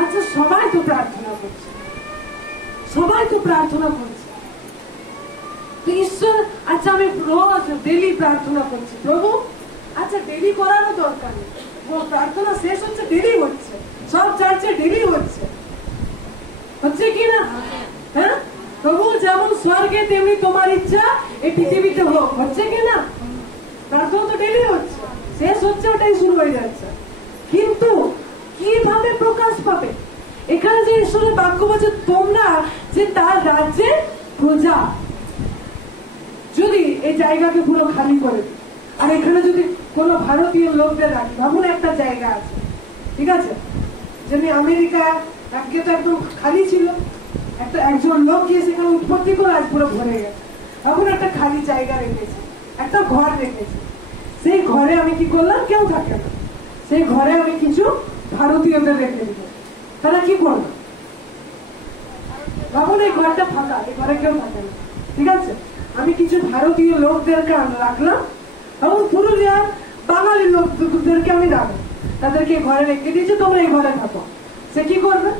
আচ্ছা, সবাই তো প্রার্থনা করছে, সবাই তো প্রার্থনা করছে। ঈশ্বর, আচ্ছা আমি রোজ ডেলি প্রার্থনা করছি প্রভু, আচ্ছা ডেলি করারও দরকার নেই, প্রার্থনা শেষ হচ্ছে, দেরি হচ্ছে, সব চার্চে দেরি হচ্ছে, হচ্ছে কি না? হ্যাঁ, প্রভু যেমন স্বর্গে তেমনি তোমার ইচ্ছা এই পৃথিবীতে হোক, হচ্ছে কি না? প্রার্থনা তো দেরি হচ্ছে, শেষ হচ্ছে, ওটাই শুরু হয়ে যাচ্ছে। কিন্তু কিভাবে প্রকাশ পাবে? এখানে যে ঈশ্বরের বাক্য বলছে তোমরা যে তার রাজ্যে প্রজা, যদি এই জায়গাকে পুরো খালি করে দিই, আর এখানে যদি কোন ভারতীয় লোকদের রাখি, ভাবুন একটা জায়গা আছে, ঠিক আছে, যেমনি আমেরিকা আজকে তো একদম খালি ছিল, একজন লোক গিয়ে সেখানে উৎপত্তি করে আজ পুরো ভরে গেছে। এখন একটা খালি জায়গা রেখেছে, একটা ঘর রেখেছে, সেই ঘরে আমি কি করলাম? কেউ থাকে না, সেই ঘরে আমি কিছু ভারতীয়দের রেখে দিব, তারা কি করবে? ভাবুন এই ঘরটা ফাঁকা, এই ঘরে কেউ থাকে না, ঠিক আছে, আমি কিছু ভারতীয় লোকদেরকে রাখলাম, এবং পুরুলিয়ার বাঙালি লোকদেরকে আমি রাখবো, তাদেরকে ঘরে রেখে দিয়েছি, তোমরা এই ঘরে থাকো। সে কি করবে?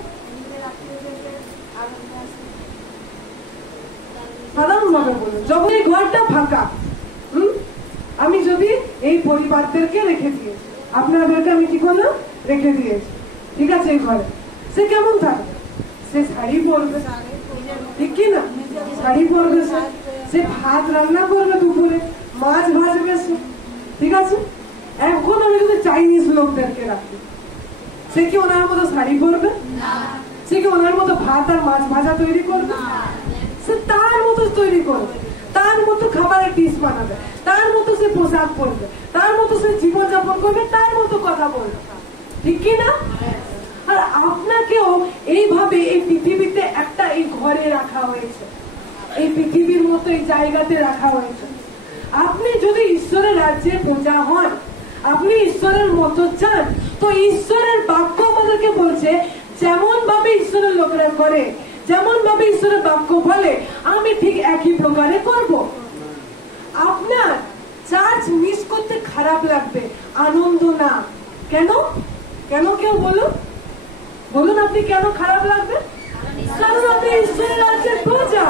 সাধারণ ভাবে বলুন, যখন এই ঘরটা ফাঁকা, আমি যদি এই পরিবারদেরকে রেখে দিয়েছি, আপনাদেরকে আমি কি করলাম? রেখে দিয়েছি, ঠিক আছে, এই ঘরে সে কেমন থাকবে? সে শাড়ি পরবে, ঠিক কি না? শাড়ি পরবে, সে ভাত রান্না করবে, দুপুরে মাছ ভাজবে সে, ঠিক আছে। এখন আমি যদি চাইনিজ লোকদেরকে রাখি, সে কি ওনার মতো শাড়ি পরবে? সে কি ওনার মতো ভাত আর মাছ ভাজা তৈরি করবে? সে তার মতো তৈরি করবে, তার মতো খাবারের ডিশ বানাবে, তার মতো সে পোশাক পরবে, তার মতো সে জীবনযাপন করবে, তার মতো কথা বলবে, ঠিক কি না? আর আপনাকেও এইভাবে এই পৃথিবীতে একটা এই ঘরে রাখা হয়েছে, এই পৃথিবীর মতো এই জায়গাতে রাখা হয়েছে। আপনি যদি ঈশ্বরের রাজ্যে প্রজা হন, আপনি ঈশ্বরের মতো চান, তো ঈশ্বরের বাক্য আমাদেরকে বলছে যেমন ভাবে ঈশ্বরের লোকেরা করে, যেমন ভাবে ঈশ্বরের বাক্য বলে, আমি ঠিক একই প্রকারে করব। আপনার চার্চ মিস করতে খারাপ লাগবে, আনন্দ না। কেন? কেন? কেউ বলুন, বলুন আপনি কেন খারাপ লাগবে? কারণ আপনি ঈশ্বরের রাজ্যের প্রজা।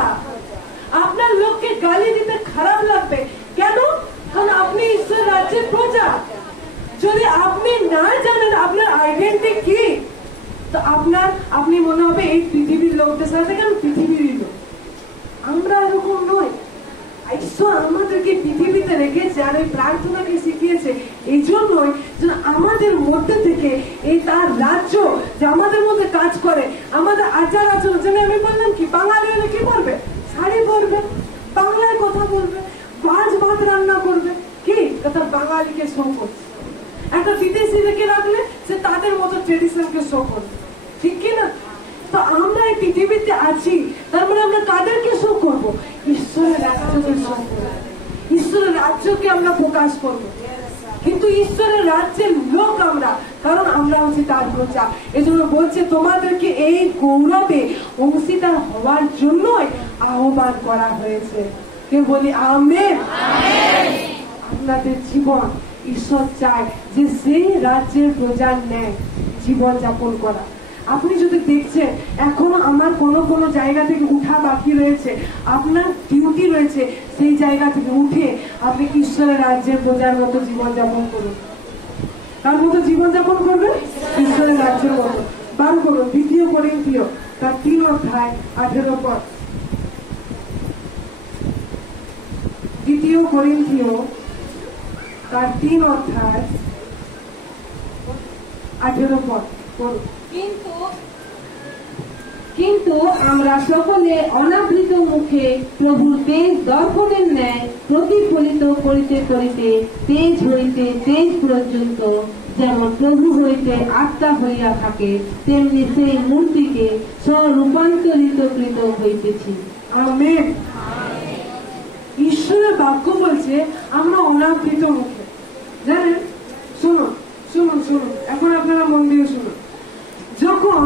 আপনার লোককে গালি দিতে খারাপ লাগবে, কেন? কারণ আপনি ঈশ্বরের রাজ্যের প্রজা। যদি আপনি না জানেন আপনার আইডেন্টিটি কি, তো আপনি মনে হবে এই পৃথিবীর লোকদের সাথে, কেন পৃথিবীরই লোক। আমরা এরকম নই। ঈশ্বর আমাদেরকে পৃথিবীতে রেখেছে আর এই প্রার্থনাকে শিখিয়েছে এই জন্যই যেন আমাদের মধ্যে থেকে এই তার রাজ্য যে আমাদের মধ্যে কাজ করে, আমাদের আচার আচরণ, যেন আমি বললাম কি বাঙালি হলে কি করবে? শাড়ি পরবে, বাংলায় কথা বলবে, মাছ ভাত রান্না করবে, কি তার বাঙালিকে শো করছে। একটা বিদেশি রেখে রাখলে সে তাদের মতো ট্রেডিশনকে শো করবে, ঠিক কিনা? তো আমরা এই পৃথিবীতে আছি, তার মানে আমরা কাদেরকে শো করবো? ঈশ্বরের রাজ্যকে শো করবো, ঈশ্বরের রাজ্যকে আমরা প্রকাশ করবো। কিন্তু ঈশ্বরের রাজ্যের লোক আমরা, কারণ আমরা হচ্ছে তার প্রজা। এই জন্য বলছে তোমাদেরকে এই গৌরবে অংশীদার হওয়ার জন্যই আহ্বান করা হয়েছে। কেউ বলি আমেন। আপনাদের জীবন ঈশ্বর চায় যে সেই রাজ্যের প্রজার ন্যায় জীবন যাপন করা। আপনি যদি দেখছেন এখনো আমার কোনো জায়গা থেকে উঠা বাকি রয়েছে, আপনার ডিউটি রয়েছে সেই জায়গা থেকে উঠে আপনি ঈশ্বরের রাজ্যের প্রজার মতো জীবনযাপন করুন। তার মতো জীবনযাপন করবেন ঈশ্বরের রাজ্যের মতো। বার করুন 2 করিন্থীয় তার 3 অধ্যায় 18 পদ। 2 করিন্থীয় তার 3 অধ্যায় 18 পদ করুন। কিন্তু আমরা সকলে অনাবৃত মুখে প্রভুর তেজ দর্পণের ন্যায় প্রতিফলিত করিতে করিতে তেজ হইতে তেজ পর্যন্ত যেমন প্রভু হইতে আত্মা হইয়া থাকে, তেমনি সেই মূর্তিকে স্বরূপান্তরিত কৃত হইতেছি। আমেন। ঈশ্বরের বাক্য বলছে আমরা অনাবৃত মুখে, জানেন? শুনুন শুনুন শুনুন, এখন আপনারা মন দিয়ে শুনুন। যখন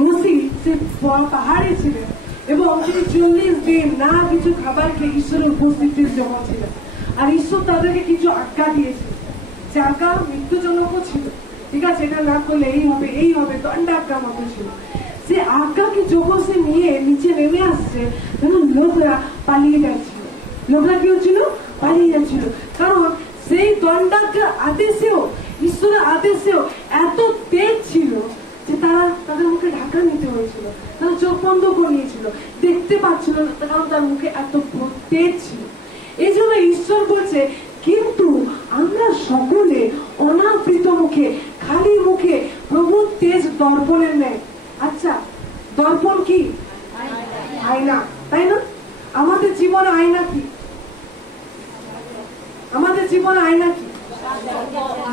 মুসি সে পাহাড়ে ছিলেন এবং তিনি 40 দিন না কিছু খাবার খেয়ে ঈশ্বরের উপস্থিতির যখন ছিলেন, আর ঈশ্বর তাদেরকে কিছু আজ্ঞা দিয়েছিল, যে আজ্ঞা মৃত্যুজনকও ছিল, ঠিক আছে, এটা না করলে এই হবে দণ্ডাজ্ঞা মতো ছিল। সে আজ্ঞাকে যখন সে নিয়ে নিচে নেমে আসছে, তখন লোকরা পালিয়ে যাচ্ছিল। লোকরা কি হচ্ছিল? পালিয়ে যাচ্ছিল। কারণ সেই দণ্ডাজ্ঞার আদেশেও ঈশ্বরের আদেশেও এত তেজ ছিল যে তারা তাদের মুখে ঢাকা নিতে হয়েছিল, তারা চোখ বন্ধ করে নিয়েছিল, দেখতে পাচ্ছিল না, কারণ তার মুখে এত তেজ ছিল। এই জন্য ঈশ্বর বলছে, কিন্তু আমরা সকলে অনাবৃত মুখে, খালি মুখে প্রভুর তেজ দর্পণের নেয়। আচ্ছা, দর্পণ কি? আয়না, তাই না? আমাদের জীবনে আয়না কি? আমাদের জীবনে আয়না কি?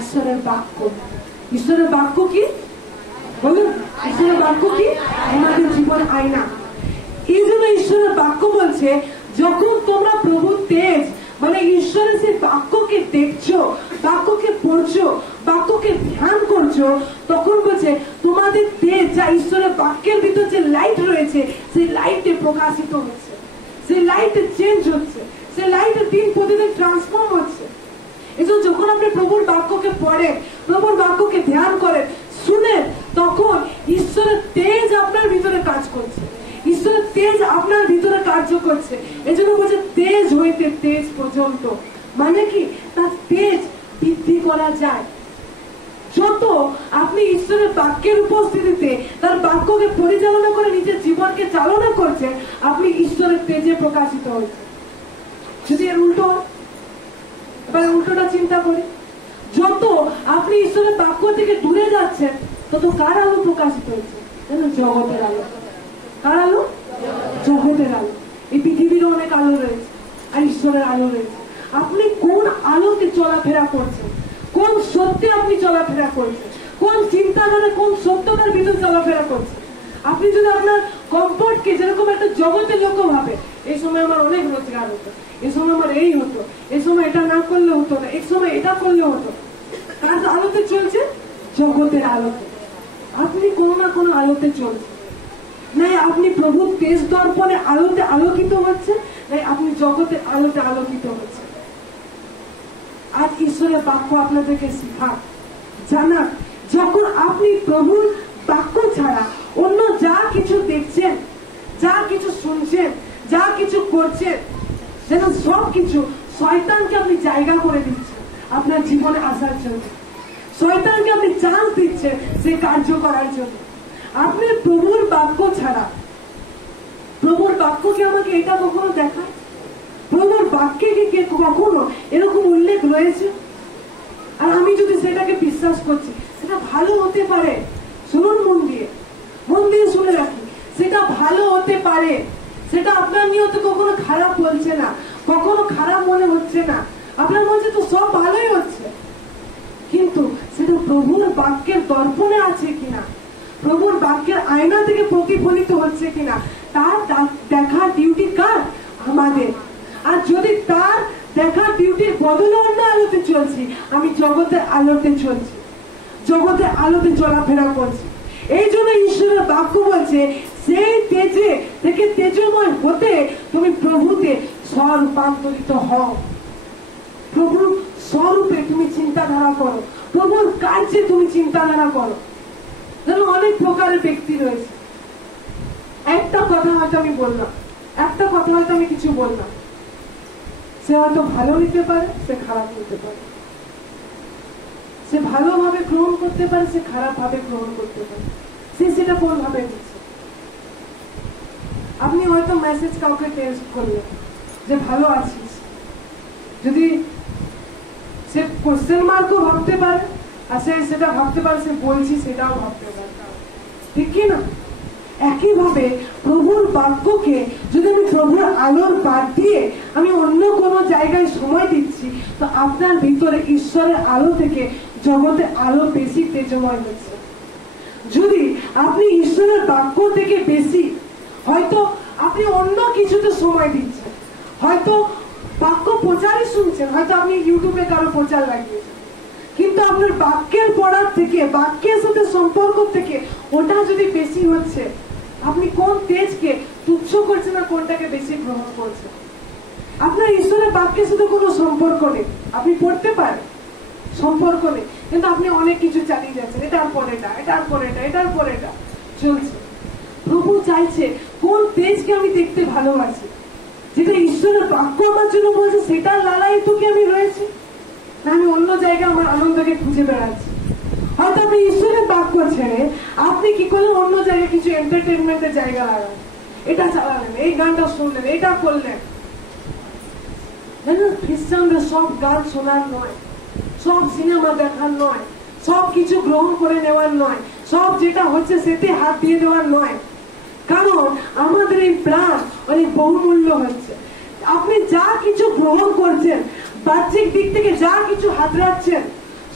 ঈশ্বরের বাক্য। ঈশ্বরের বাক্য কি বলুন? ঈশ্বরের বাক্য কি? আমাদের জীবন আয়না। এই জন্য ঈশ্বরের বাক্য বলছে, যখন তোমরা প্রভুর তেজ মানে ঈশ্বরের সেই বাক্যকে দেখছো, বাক্যকে পড়ছো, বাক্যকে ধ্যান করছো, তখন বলছে তোমাদের তেজ যা ঈশ্বরের বাক্যের ভিতর যে লাইট রয়েছে, সেই লাইটে প্রকাশিত হচ্ছে, সেই লাইটে চেঞ্জ হচ্ছে, সেই লাইটে দিন প্রতিদিন ট্রান্সফর্ম হচ্ছে। এই জন্য যখন আপনি প্রভুর বাক্যকে পড়েন, প্রভুর বাক্যকে ধ্যান করেন, শুনেন, তখন ঈশ্বরের তেজ আপনার ভিতরে কাজ করছে, ঈশ্বরের তেজ আপনার ভিতরে কার্য করছে। এই জন্য বলছে তেজ হইতে তেজ পর্যন্ত, মানে কি? তার তেজ বৃদ্ধি করা যায়। যত আপনি ঈশ্বরের বাক্যের উপস্থিতিতে তার বাক্যকে পরিচালনা করে নিজের জীবনকে চালনা করছেন, আপনি ঈশ্বরের তেজে প্রকাশিত হয়েছে। যদি এর উল্টো, এবার উল্টোটা চিন্তা করি, যত আপনি ঈশ্বরের বাক্য থেকে দূরে যাচ্ছেন, তত কার আলো প্রকাশিত হয়েছে? জগতের আলো। কার আলো? জগতের আলো। এই পৃথিবীর অনেক আলো রয়েছে, আর ঈশ্বরের আলো রয়েছে। আপনি কোন আলোতে চলাফেরা করছেন, কোন সত্যে আপনি চলাফেরা করছেন, কোন চিন্তাধারা, কোন সত্যতার ভিতরে চলাফেরা করছেন। আপনি যদি আপনার কমফোর্টকে যেরকম একটা জগতের লোক ভাবে, এই সময় আমার অনেক রোজগার হতো, এই সময় আমার এই হতো, এই সময় এটা না করলে হতো না, এই সময় এটা করলে হতো, কার আলোতে চলছে? জগতের আলোতে। আপনি কোনো না কোনো আলোতে চলছেন, নাই আপনি প্রভুর তেজ দর্পণে আলোতে আলোকিত হচ্ছে, নাই আপনি জগতের আলোতে আলোকিত হচ্ছে। আর ঈশ্বরের বাক্য আপনাদেরকে শিখাক, জানাক, যখন আপনি প্রভুর বাক্য ছাড়া অন্য যা কিছু দেখছেন, যা কিছু শুনছেন, যা কিছু করছেন, যেন সব কিছু শয়তানকে আপনি জায়গা করে দিচ্ছেন আপনার জীবনে আসার জন্য, শয়তানকে আপনি চান্স দিচ্ছেন সে কার্য করার জন্য। আপনি প্রভুর বাক্য ছাড়া, প্রভুর বাক্যকে আমাকে এটা কখনো দেখায়? প্রভুর বাক্যে কি কখনো এরকম উল্লেখ রয়েছে? আর আমি যদি সেটাকে বিশ্বাস করছি, সেটা ভালো হতে পারে। শুনুন, মন দিয়ে শুনে রাখি, সেটা ভালো হতে পারে, সেটা আপনার নিয়ত কখনো খারাপ বলছে না, কখনো খারাপ মনে হচ্ছে না, আপনার মধ্যে তো সব ভালোই হচ্ছে, কিন্তু সেটা প্রভুর বাক্যের দর্পণে আছে কিনা, প্রভুর বাক্যের আয়না থেকে প্রতিফলিত হচ্ছে কিনা, তার দেখার ডিউটি কার? আমাদের। আর যদি তার দেখার ডিউটির বদলে অন্য আলোতে চলছি, আমি জগতের আলোতে চলছি, জগতের আলোতে চলাফেরা করছি। এই জন্য ঈশ্বরের বাক্য বলছে, সেই তেজে থেকে তেজময় হতে তুমি প্রভুতে স্বরূপান্তরিত হও, প্রভুর স্বরূপে তুমি চিন্তাধারা করো, প্রভুর কার্যে তুমি চিন্তাধারা করো। যেন অনেক প্রকারের ব্যক্তি রয়েছে, একটা কথা হয়তো আমি বললাম, একটা কথা হয়তো আমি কিছু বললাম, সে হয়তো ভালো নিতে পারে, সে খারাপ নিতে পারে, সে ভালোভাবে গ্রহণ করতে পারে, সে খারাপ ভাবে গ্রহণ করতে পারে, সে সেটা কোন ভাবে দিচ্ছে। আপনি হয়তো মেসেজ কাউকে টেক্সট করলেন যে ভালো আছিস, যদি সে কোশ্চেন মার্কও ভাবতে পারে, আর সে সেটা ভাবতে পারে সে বলছি সেটাও ভাবতে পারে, ঠিক কি না? একইভাবে প্রভুর বাক্যকে যদি আমি প্রভুর আলোর বাদ দিয়ে আমি অন্য কোনো জায়গায় সময় দিচ্ছি, তো আপনার ভিতরে ঈশ্বরের আলো থেকে জগতের আলো বেশি তেজময় হচ্ছে। যদি আপনি ঈশ্বরের বাক্য থেকে বেশি হয়তো আপনি অন্য কিছুতে সময় দিচ্ছেন, হয়তো বাক্য প্রচারই শুনছেন, হয়তো আপনি ইউটিউবে কারো প্রচার লাগিয়েছেন, কিন্তু আপনার বাক্যের পড়ার থেকে, বাক্যের সাথে সম্পর্ক থেকে ওটা যদি বেশি হচ্ছে, আপনি কোন তেজকে তুচ্ছ করছেন আর কোনটাকে বেশি গ্রহণ করছেন? আপনার ঈশ্বরের বাক্যের সাথে কোনো সম্পর্ক নেই, আপনি পড়তে পারেন, সম্পর্ক নেই, কিন্তু আপনি অনেক কিছু চালিয়ে যাচ্ছেন, এটার পর এটা, এটার পর এটা, এটার পর এটা চলছে। প্রভু চাইছে কোন তেজকে আমি দেখতে ভালোবাসি, যেটা ঈশ্বরের বাক্য আমার জন্য বলছে, সেটার লালাই তো কি আমি রয়েছি, না আমি অন্য জায়গায় আমার আনন্দকে খুঁজে বেড়াচ্ছি। হয়তো আপনি ঈশ্বরের বাক্য ছেড়ে আপনি কি করলেন, অন্য জায়গায় কিছু এন্টারটেনমেন্টের জায়গা লাগালেন, এটা চালালেন, এই গানটা শুনলেন, এটা করলেন। খ্রিস্টানরা সব গান শোনার নয়, সব সিনেমা দেখার নয়, সব কিছু গ্রহণ করে নেওয়ার নয়, সব যেটা হচ্ছে সেতে হাত দিয়ে দেওয়ার নয়। কারণ আমাদের এই প্রাণ অনেক বহুমূল্য হচ্ছে। আপনি যা কিছু গ্রহণ করছেন, বাহ্যিক দিক থেকে যা কিছু হাতড়াচ্ছেন,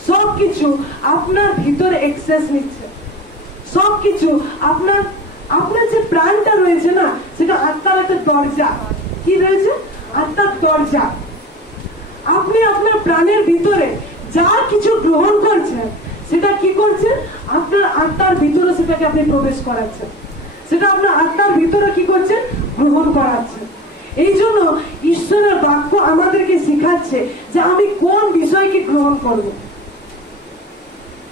সবকিছু আপনার ভিতরে এক্সেস নিচ্ছে। সবকিছু আপনার আপনার যে প্রাণটা রয়েছে না, সেটা আত্মার একটা দরজা। কি রয়েছে? আত্মার দরজা। আপনি আপনার প্রাণের ভিতরে যা কিছু গ্রহণ করছেন, সেটা কি করছেন? আপনার আত্মার ভিতরে সেটাকে আপনি প্রবেশ করাচ্ছেন, সেটা আপনার আত্মার ভিতরে কি করছেন? গ্রহণ করাচ্ছেন। এই জন্য ঈশ্বরের বাক্য আমাদেরকে শিখাচ্ছে যে আমি কোন বিষয়কে গ্রহণ করব।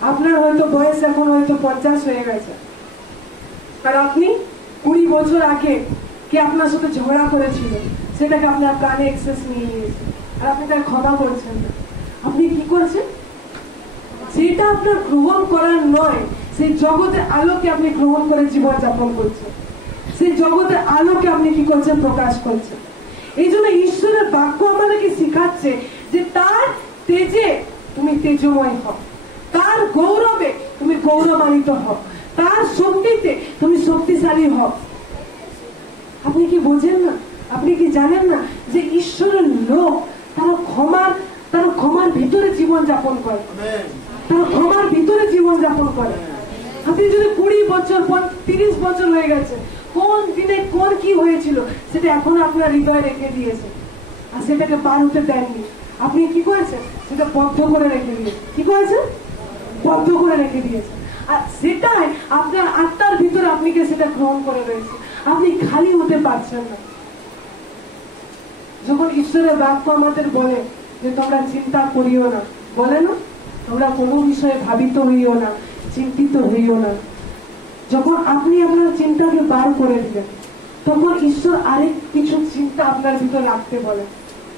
আপনার হয়তো বয়স এখন হয়তো 50 হয়ে গেছে, আর আপনি 20 বছর আগে কে আপনার সাথে ঝগড়া করেছিল, সেটাকে আপনার প্রাণে এক্সেস নিয়ে নিয়েছে, আর আপনি তার ক্ষমা করছেন না। আপনি কি করছেন? সেটা আপনার গ্রহণ করার নয়, সেই জগতের আলোকে আপনি গ্রহণ করে জীবন যাপন করছেন, সেই জগতের আলোকে আপনি কি করছেন? প্রকাশ করছেন। এই জন্য ঈশ্বরের বাক্য আমাদেরকে শিখাচ্ছে যে তার তেজে তুমি তেজময় হও, তার গৌরবে তুমি গৌরবান্বিত হও, তার শক্তিতে তুমি শক্তিশালী হও। আপনি কি বোঝেন না? আপনি কি জানেন না যে ঈশ্বরের লোক তারা ক্ষমার ভিতরে জীবন যাপন করে, তারা ক্ষমার ভিতরে জীবন যাপন করে। আপনি যদি 20 বছর 30 বছর হয়ে গেছে, কোন দিনে কোন কি হয়েছিল সেটা এখন আপনার হৃদয়ে রেখে দিয়েছে, আর সেটাকে পার হতে দেননি। আপনি কি করেছেন? সেটা বদ্ধ করে রেখে দিয়েছেন। কি করেছেন? বদ্ধ করে রেখে দিয়েছেন। আর সেটাই আপনার আত্মার ভিতরে আপনাকে সেটা গ্রহণ করে রয়েছে, আপনি খালি হতে পারছেন না। যখন ঈশ্বরের বাক্য আমাদের বলে যে তোমরা চিন্তা করিও না, বলে না তোমরা কোনো বিষয়ে ভাবিত হইও না, চিন্তিত হইও না, যখন আপনি আপনার চিন্তাকে বার করে দিবেন, তখন ঈশ্বর আরেক কিছু চিন্তা আপনার ভিতর রাখতে বলে।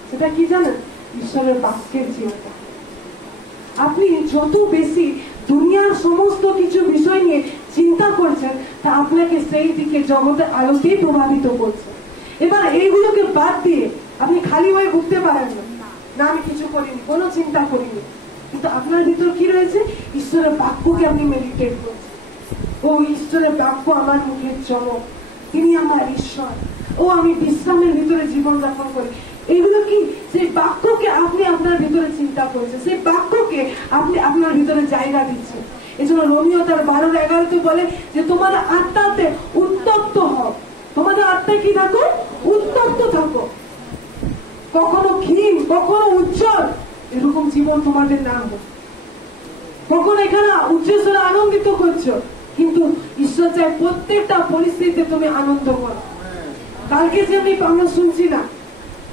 সেটা কি জানেন? ঈশ্বরের বাক্যের চিন্তা। আপনি যত বেশি দুনিয়ার সমস্ত কিছু বিষয় নিয়ে চিন্তা করছেন, তা আপনাকে সেই দিকে জগতের আলোতেই প্রভাবিত করছে। এবার এইগুলোকে বাদ দিয়ে আপনি খালি হয়ে ঘুরতে পারেন না, আমি কিছু করিনি, কোনো চিন্তা করিনি, কিন্তু আপনার ভিতর কি রয়েছে? ঈশ্বরের বাক্যকে আপনি মেডিটেট করছেন। ও ঈশ্বরের বাক্য আমার মুখের চমক, তিনি আমার ঈশ্বর, ও আমি বিশ্রামের ভিতরে জীবন যাপন করি। এগুলো কি? সেই বাক্যকে আপনি আপনার ভিতরে চিন্তা করছেন, সেই বাক্যকে আপনি আপনার ভিতরে জায়গা দিচ্ছেন। এই জন্য রোমিও তার 12-11 বলে যে তোমার আত্মাতে উত্তপ্ত হও, তোমাদের আত্মায় কি থাকো? উত্তপ্ত থাকো, কখনো ক্ষীণ কখনো উজ্জ্বল, এরকম জীবন তোমাদের না হোক। কখনো এখানে উচ্চস্বরে আনন্দিত করছো, কিন্তু ঈশ্বর চাই প্রত্যেকটা পরিস্থিতিতে তুমি আনন্দ করো। কালকে যে আমরা শুনছি না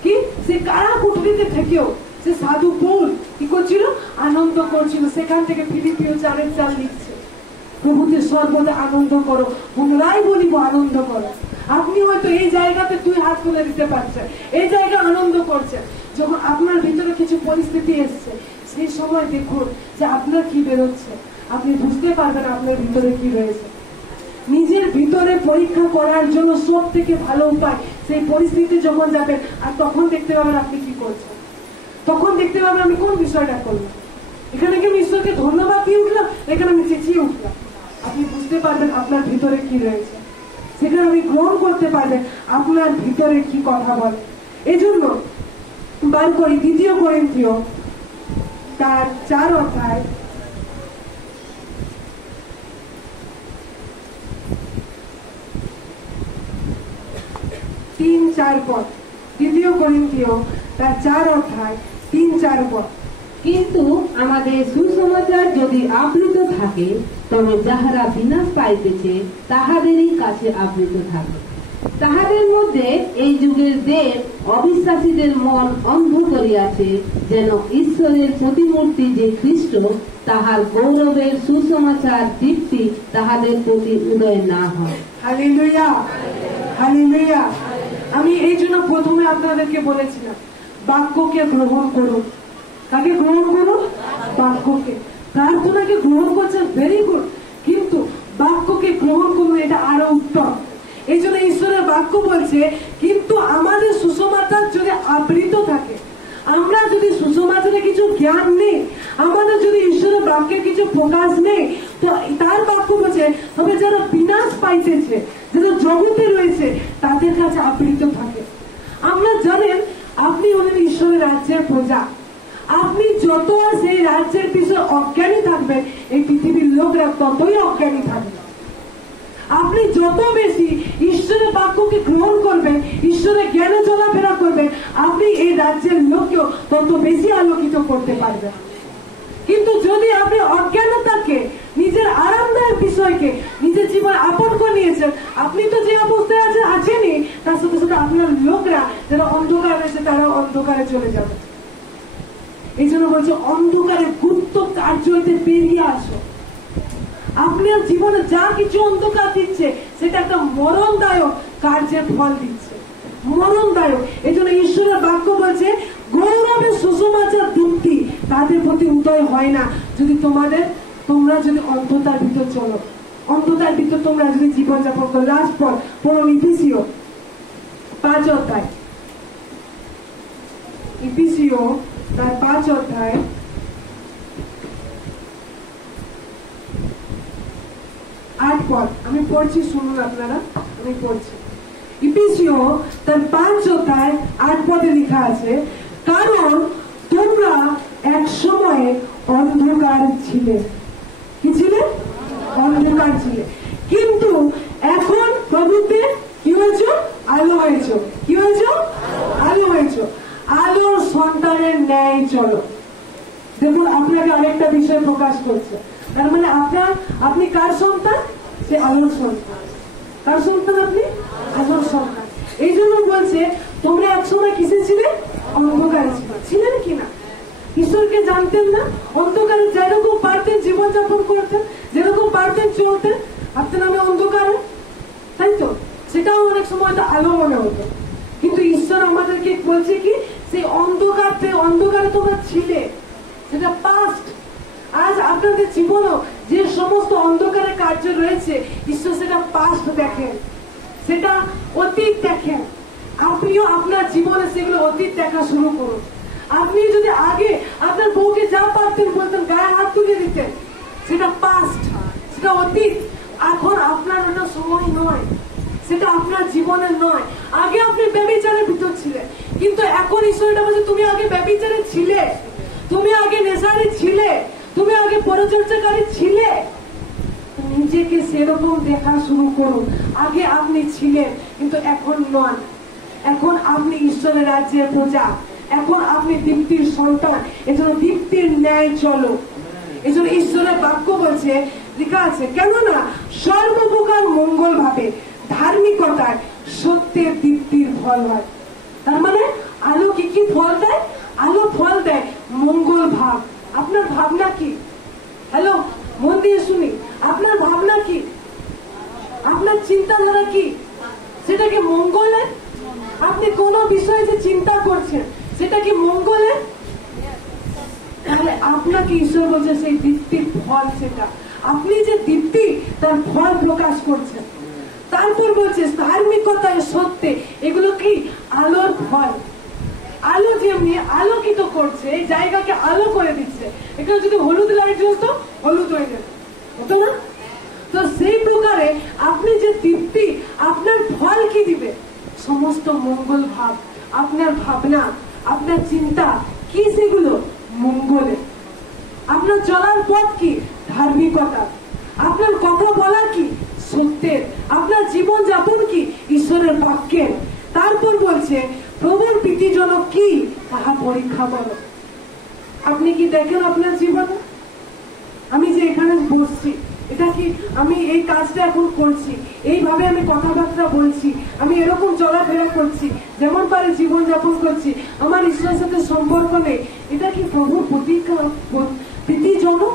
কি, সে কারা কুঠরিতে থেকেও সে সাধু পৌল কি করছিল? আনন্দ করছিল। সেখান থেকে ফিলিপিও 4:4 লিখছে, প্রভুতে সর্বদা আনন্দ করো, পুনরায় বলিব আনন্দ করো। আপনি হয়তো এই জায়গাতে 2 হাত তুলে দিতে পারছেন, এই জায়গা আনন্দ করছেন। যখন আপনার ভিতরে কিছু পরিস্থিতি এসছে, সেই সময় দেখুন যে আপনার কি বেরোচ্ছে, আপনি বুঝতে পারবেন আপনার ভিতরে কি রয়েছে। নিজের ভিতরে পরীক্ষা করার জন্য সব থেকে ভালো উপায়, সেই পরিস্থিতি যখন যাবেন, আর তখন দেখতে পাবেন আপনি কি করছেন, তখন দেখতে পাবেন আমি কোন বিষয়টা করলাম। এখানে কি আমি ঈশ্বরকে ধন্যবাদ দিয়ে উঠলাম, এখানে আমি চেঁচিয়ে উঠলাম। আপনি বুঝতে পারবেন আপনার ভিতরে কি রয়েছে, সেখানে আপনি গ্রহণ করতে পারবেন আপনার ভিতরে কি কথা বলে। এই জন্য বার করি 2 করিন্থীয় তার 4 অধ্যায় 3-4 পদ। 2 করিন্থীয় তার 4 অধ্যায় 3-4 পদ। কিন্তু আমাদের সুসমাচার যদি আবৃত থাকে, তবে যাহারা বিনাশ পাইতেছে তাহাদেরই কাছে আবৃত থাকে। তাহাদের মধ্যে এই যুগের দেব অবিশ্বাসীদের মন অন্ধ করিয়াছে, যেন ঈশ্বরের প্রতিমূর্তি যে খ্রিস্ট, তাহার গৌরবের সুসমাচার দীপ্তি তাহাদের প্রতি উদয় না হয়। Hallelujah, hallelujah. আমি এই জন্য প্রথমে আপনাদেরকে বলেছিলাম বাক্যকে গ্রহণ করুন, কাকে গ্রহণ করুন? বাক্যকে। প্রার্থনাকে গ্রহণ করছেন, ভেরি গুড, কিন্তু বাক্যকে গ্রহণ করুন, এটা আরো উত্তম। এই জন্য ঈশ্বরের বাক্য বলছে, কিন্তু আমাদের সুসমাচার যদি আবৃত থাকে, আমরা যদি সুসমাচারে কিছু জ্ঞান নেই, আমাদের যদি ঈশ্বরের বাক্যের কিছু প্রকাশ নেই, তো তার বাক্য বলছে তবে যারা বিনাশ পাইতেছে, যারা জগতে রয়েছে, তাদের কাছে আবৃত থাকে। আমরা জানেন, আপনি হলেন ঈশ্বরের রাজ্যের প্রজা। আপনি যত সেই রাজ্যের বিষয়ে অজ্ঞানী থাকবেন, এই পৃথিবীর লোকরা ততই অজ্ঞানী থাকবে। আপনি যত বেশি ঈশ্বরের বাক্যকে গ্রহণ করবেন, ঈশ্বরের জ্ঞানে চলাফেরা করবেন, আপনি এই রাজ্যের লোককেও তত বেশি আলোকিত করতে পারবেন। কিন্তু যদি আপনি অজ্ঞানতাকে, নিজের আরামদায়ক বিষয়কে নিজের জীবনে আপন করে নিয়েছেন, আপনি তো যে অবস্থায় আছেনই, তার সাথে সাথে আপনার লোকরা যারা অন্ধকার রয়েছে, তারা অন্ধকারে চলে যাবে। এই জন্য বলছে, অন্ধকারে গুপ্ত কার্য হইতে বেরিয়ে আসো। আপনার জীবনে যা কিছু অন্ধকার দিচ্ছে, সেটা একটা মরণদায়ক কার্যের ফল দিচ্ছে, মরণদায়ক। এই জন্য ঈশ্বরের বাক্য বলছে, গৌরবের সুসমাচার দীপ্তি তাদের প্রতি উদয় হয় না যদি তোমরা যদি অন্ধতার ভিতর চলো, অন্ধতার ভিতর তোমরা যদি জীবনযাপন করো। লাস্ট পর পড়ুন ইফিসীয় 5 অধ্যায়, ইফিসীয় তার 5 অধ্যায় 8 পদ। আমি পড়ছি, শুনুন আপনারা, আমি পড়ছি। ইফিসীয় তার 5 অধ্যায় 8 পদে লেখা আছে, কারণ তোমরা এক সময়ে অন্ধকার ছিলে। কি ছিলে? অন্ধকার ছিলে, কিন্তু এখন প্রভুতে কি হয়েছ? আলো হয়েছ। কি হয়েছ? আলো হয়েছ। আলোর সন্তানের ন্যায় চলো। দেখুন, আপনাকে আরেকটা বিষয় প্রকাশ করছে। তার মানে আপনি কার সন্তান? সে আলোর সন্তান। কার সন্তান আপনি? আলোর সন্তান। এই জন্য বলছে, তোমরা একসময় কিসে ছিলে? অন্ধকারে ছিলেন কিনা? ঈশ্বরকে জানতেন না, অন্ধকারে যেরকম পারতেন জীবনযাপন করতেন, যেরকম পারতেন চলতেন, ভাবতেন আমি অন্ধকারে, তাই তো? সেটাও অনেক সময় তো আলো মনে হতো। কিন্তু ঈশ্বর আমাদেরকে বলছে কি, সেই অন্ধকারে তোমরা ছিলে, সেটা পাস্ট। আজ আপনাদের জীবনও যে সমস্ত অন্ধকারের কার্য রয়েছে, ঈশ্বর সেটা পাস্ট দেখেন, সেটা অতীত দেখেন। আপনিও আপনার জীবনে সেগুলো অতীত দেখা শুরু করুন। আপনি যদি আগে আপনার বউকে যা পারতেন বলতেন, গায়ে হাত তুলে দিতেন, সেটা পাস্ট, সেটা অতীত। এখন আপনার ওটা সময় নয়, সেটা আপনার জীবনের নয়। আগে আপনি ব্যভিচারের ভিতর ছিলেন, কিন্তু এখন ঈশ্বরটা বলছে, তুমি আগে ব্যভিচারে ছিলে, তুমি আগে নেশারি ছিলে, তুমি আগে পরিচর্যাকারী ছিলে। নিজেকে সেরকম দেখা শুরু করুন। আগে আপনি ছিলেন, কিন্তু এখন নন। এখন আপনি ঈশ্বরের রাজ্যের প্রজা, এখন আপনি দীপ্তির সন্তান। এজন্য দীপ্তির ন্যায় চলো। এজন্য ঈশ্বরের বাক্য বলছে, লেখা আছে, কেননা সর্বপ্রকার মঙ্গল ভাবে ধার্মিকতায় সত্যের দীপ্তির ফল হয়। তার মানে আলো কি কি ফল দেয়? আলো ফল দেয় মঙ্গল ভাব। আপনার ভাবনা কি? হ্যালো, মন দিয়ে শুনি, আপনার ভাবনা কি? আপনার চিন্তাধারা কি? সেটা কি মঙ্গলের? আপনি কোন বিষয়ে যে চিন্তা করছেন, সেটা কি মঙ্গলের? তাহলে আপনাকে ঈশ্বর বলছে সেই দীপ্তির ফল, সেটা আপনি যে দীপ্তি, তার ফল প্রকাশ করছেন। তারপর বলছে ধার্মিকতায় সত্যে, এগুলো কি? আলোর ফল। আলো যেমনি আলোকিত করছে, এই জায়গাকে আলো করে দিচ্ছে। এখানে যদি হলুদ লাইট জ্বলতো, হলুদ হয়ে যেত, হতো না? তো সেই প্রকারে আপনি যে দীপ্তি, আপনার ফল কি দিবে? সমস্ত মঙ্গল ভাব। আপনার ভাবনা, আপনার চিন্তা কি? সেগুলো মঙ্গলে। আপনার চলার পথ কি? ধার্মিকতা। আপনার কথা বলা কি? সত্যের। আপনার জীবন যাপন কি? ঈশ্বরের বাক্যের। তারপর বলছে প্রভুর প্রীতিজনক কি, তাহা পরীক্ষা করো। আপনি কি দেখেন আপনার জীবনে? আমি যে এখানে বসছি, এটা কি আমি এই কাজটা এখন করছি, এইভাবে আমি কথাবার্তা বলছি, আমি এরকম চলাফেরা করছি, যেমন পারে জীবন যাপন করছি, আমার ঈশ্বরের সাথে সম্পর্ক নেই, এটা কি প্রভুর প্রীতিজনক?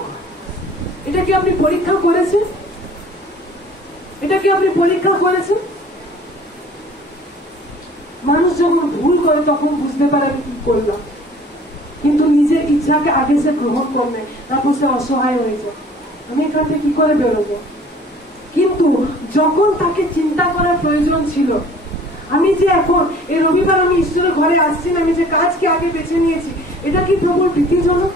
এটা কি আপনি পরীক্ষা করেছেন? এটা কি আপনি পরীক্ষা করেছেন? মানুষ যখন ভুল করে তখন বুঝতে পারে আমি কি করলাম, কিন্তু নিজের ইচ্ছা ইচ্ছাকে আগে সে গ্রহণ করবে, তারপর সে অসহায় হয়ে যায়, আমি এখান থেকে কি করে বেরোবো। কিন্তু যখন তাকে চিন্তা করার প্রয়োজন ছিল, আমি যে এখন এই রবিবার আমি ঈশ্বরের ঘরে আসছি না, আমি যে কাজকে আগে বেছে নিয়েছি, এটা কি প্রভুর ভীতিজনক?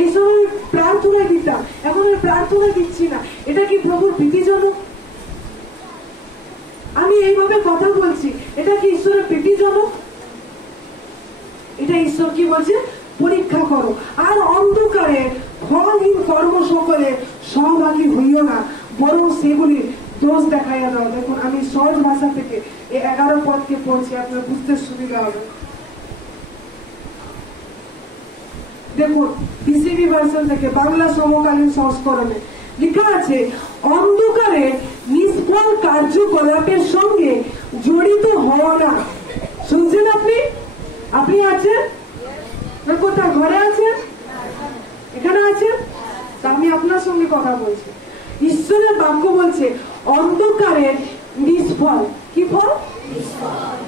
এই সময় প্রার্থনা দিতাম, এখন আমি প্রার্থনা দিচ্ছি না, এটা কি প্রভুর ভীতিজনক? আমি এইভাবে কথা বলছি, এটা কি ঈশ্বরের ভীতিজনক? এটা ঈশ্বর কি বলছে, পরীক্ষা করো, আর অন্ধকারে ফলহীন কর্ম সকলে সহভাগী হইও না, বরং সেগুলি দোষ দেখাইয়া দাও। দেখুন আমি সহজ ভাষা থেকে এই 11 পদকে পড়ছি, আপনার বুঝতে সুবিধা হবে। দেখুন বিসিবি ভার্সন থেকে, বাংলা সমকালীন সংস্করণে লেখা আছে, অন্ধকারে নিষ্ফল কার্যকলাপের সঙ্গে জড়িত হওয়া না। শুনছেন আপনি? আপনি আছেন না? কোথায়? ঘরে আছেন? এখানে আছেন? তা আমি আপনার সঙ্গে কথা বলছি। ঈশ্বরের বাক্য বলছে অন্ধকারের নিষ্ফল, কি ফল?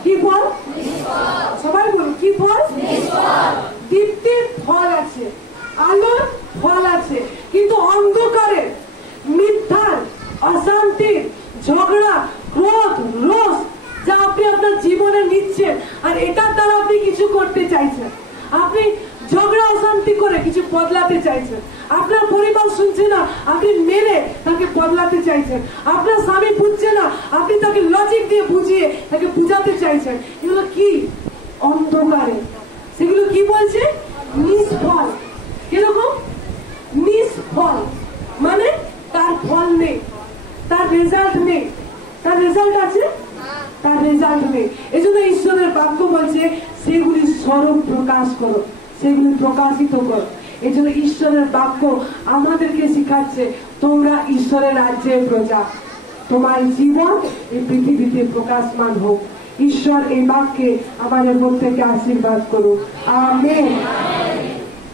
কি ফল? সবাই বলুন, কি ফল? দীপ্তির ফল আছে, আলোর ফল আছে, কিন্তু অন্ধকারের, মিথ্যার, অশান্তির, ঝগড়া, ক্রোধ, রোষ যা আপনি আপনার জীবনে নিচ্ছেন, আর এটার দ্বারা আপনি কিছু করতে চাইছেন, আপনি ঝগড়া অশান্তি করে কিছু বদলাতে চাইছেন, আপনার পরিবার শুনছে না, আপনি মেরে তাকে বদলাতে চাইছেন, আপনার স্বামী বুঝছে না, আপনি তাকে লজিক দিয়ে বুঝিয়ে তাকে বুঝাতে চাইছেন, এগুলো কি? অন্ধকারে। সেগুলো কি বলছে? নিষ্ফল। কিরকম? নিষ্ফল মানে তার ফল নেই, তার রেজাল্ট নেই। তার রেজাল্ট আছে? তার রেজাল্ট নেই। এই জন্য ঈশ্বরের বাক্য বলছে সেগুলি স্বরূপ প্রকাশ করো, সেগুলি প্রকাশিত করো। এই জন্য ঈশ্বরের বাক্য আমাদেরকে শিখাচ্ছে, তোমরা ঈশ্বরের রাজ্যের প্রজা, তোমার জীবন এই পৃথিবীতে প্রকাশমান হোক। ঈশ্বর এই বাক্যে আমাদের প্রত্যেককে আশীর্বাদ করুন। আমেন।